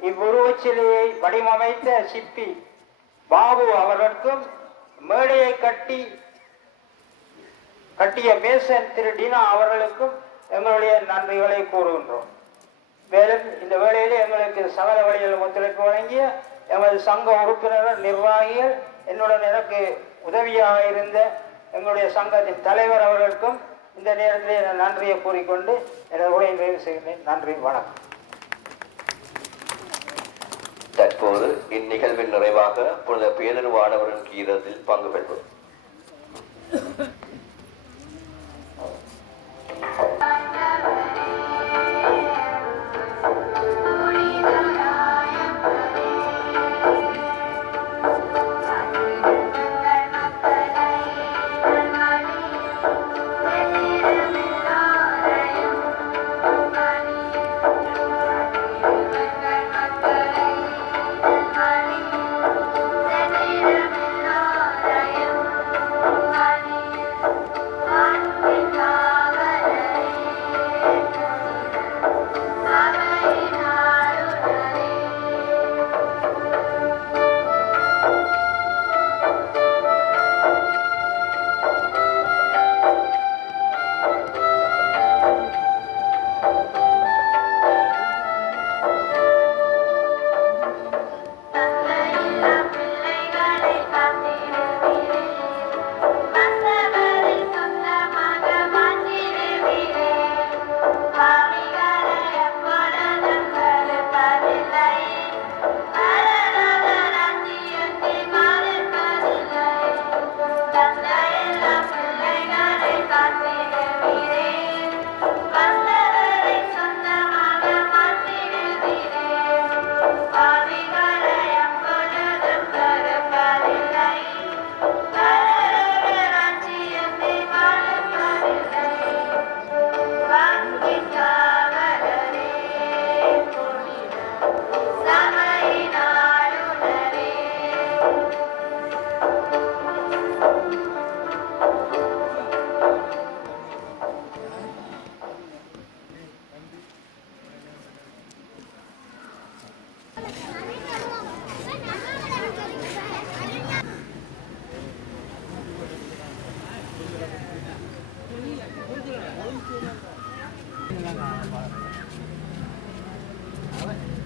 இவ்வுருவச்சிலையை வடிவமைத்த சிற்பி பாபு அவர்களுக்கும் மேடையை கட்டிய மேசன் திரு டினா அவர்களுக்கும் எங்களுடைய நன்றிகளை கூறுகின்றோம். மேலும் இந்த வேளையிலே எங்களுக்கு சகல வழிகளில் ஒத்துழைப்பு வழங்கிய எமது சங்க உறுப்பினர்கள், நிர்வாகிகள், என்னுடன் எனக்கு உதவியாக இருந்த எங்களுடைய சங்கத்தின் தலைவர் அவர்களுக்கும் இந்த நேரத்தில் நன்றியை கூறிக்கொண்டு எனது உரையை நிறைவு செய்கிறேன். நன்றி, வணக்கம். தற்போது இந்நிகழ்வின் நிறைவாக புனித பேரருவானவரின் கீதத்தில் பங்கு பெறுவோம். அவன்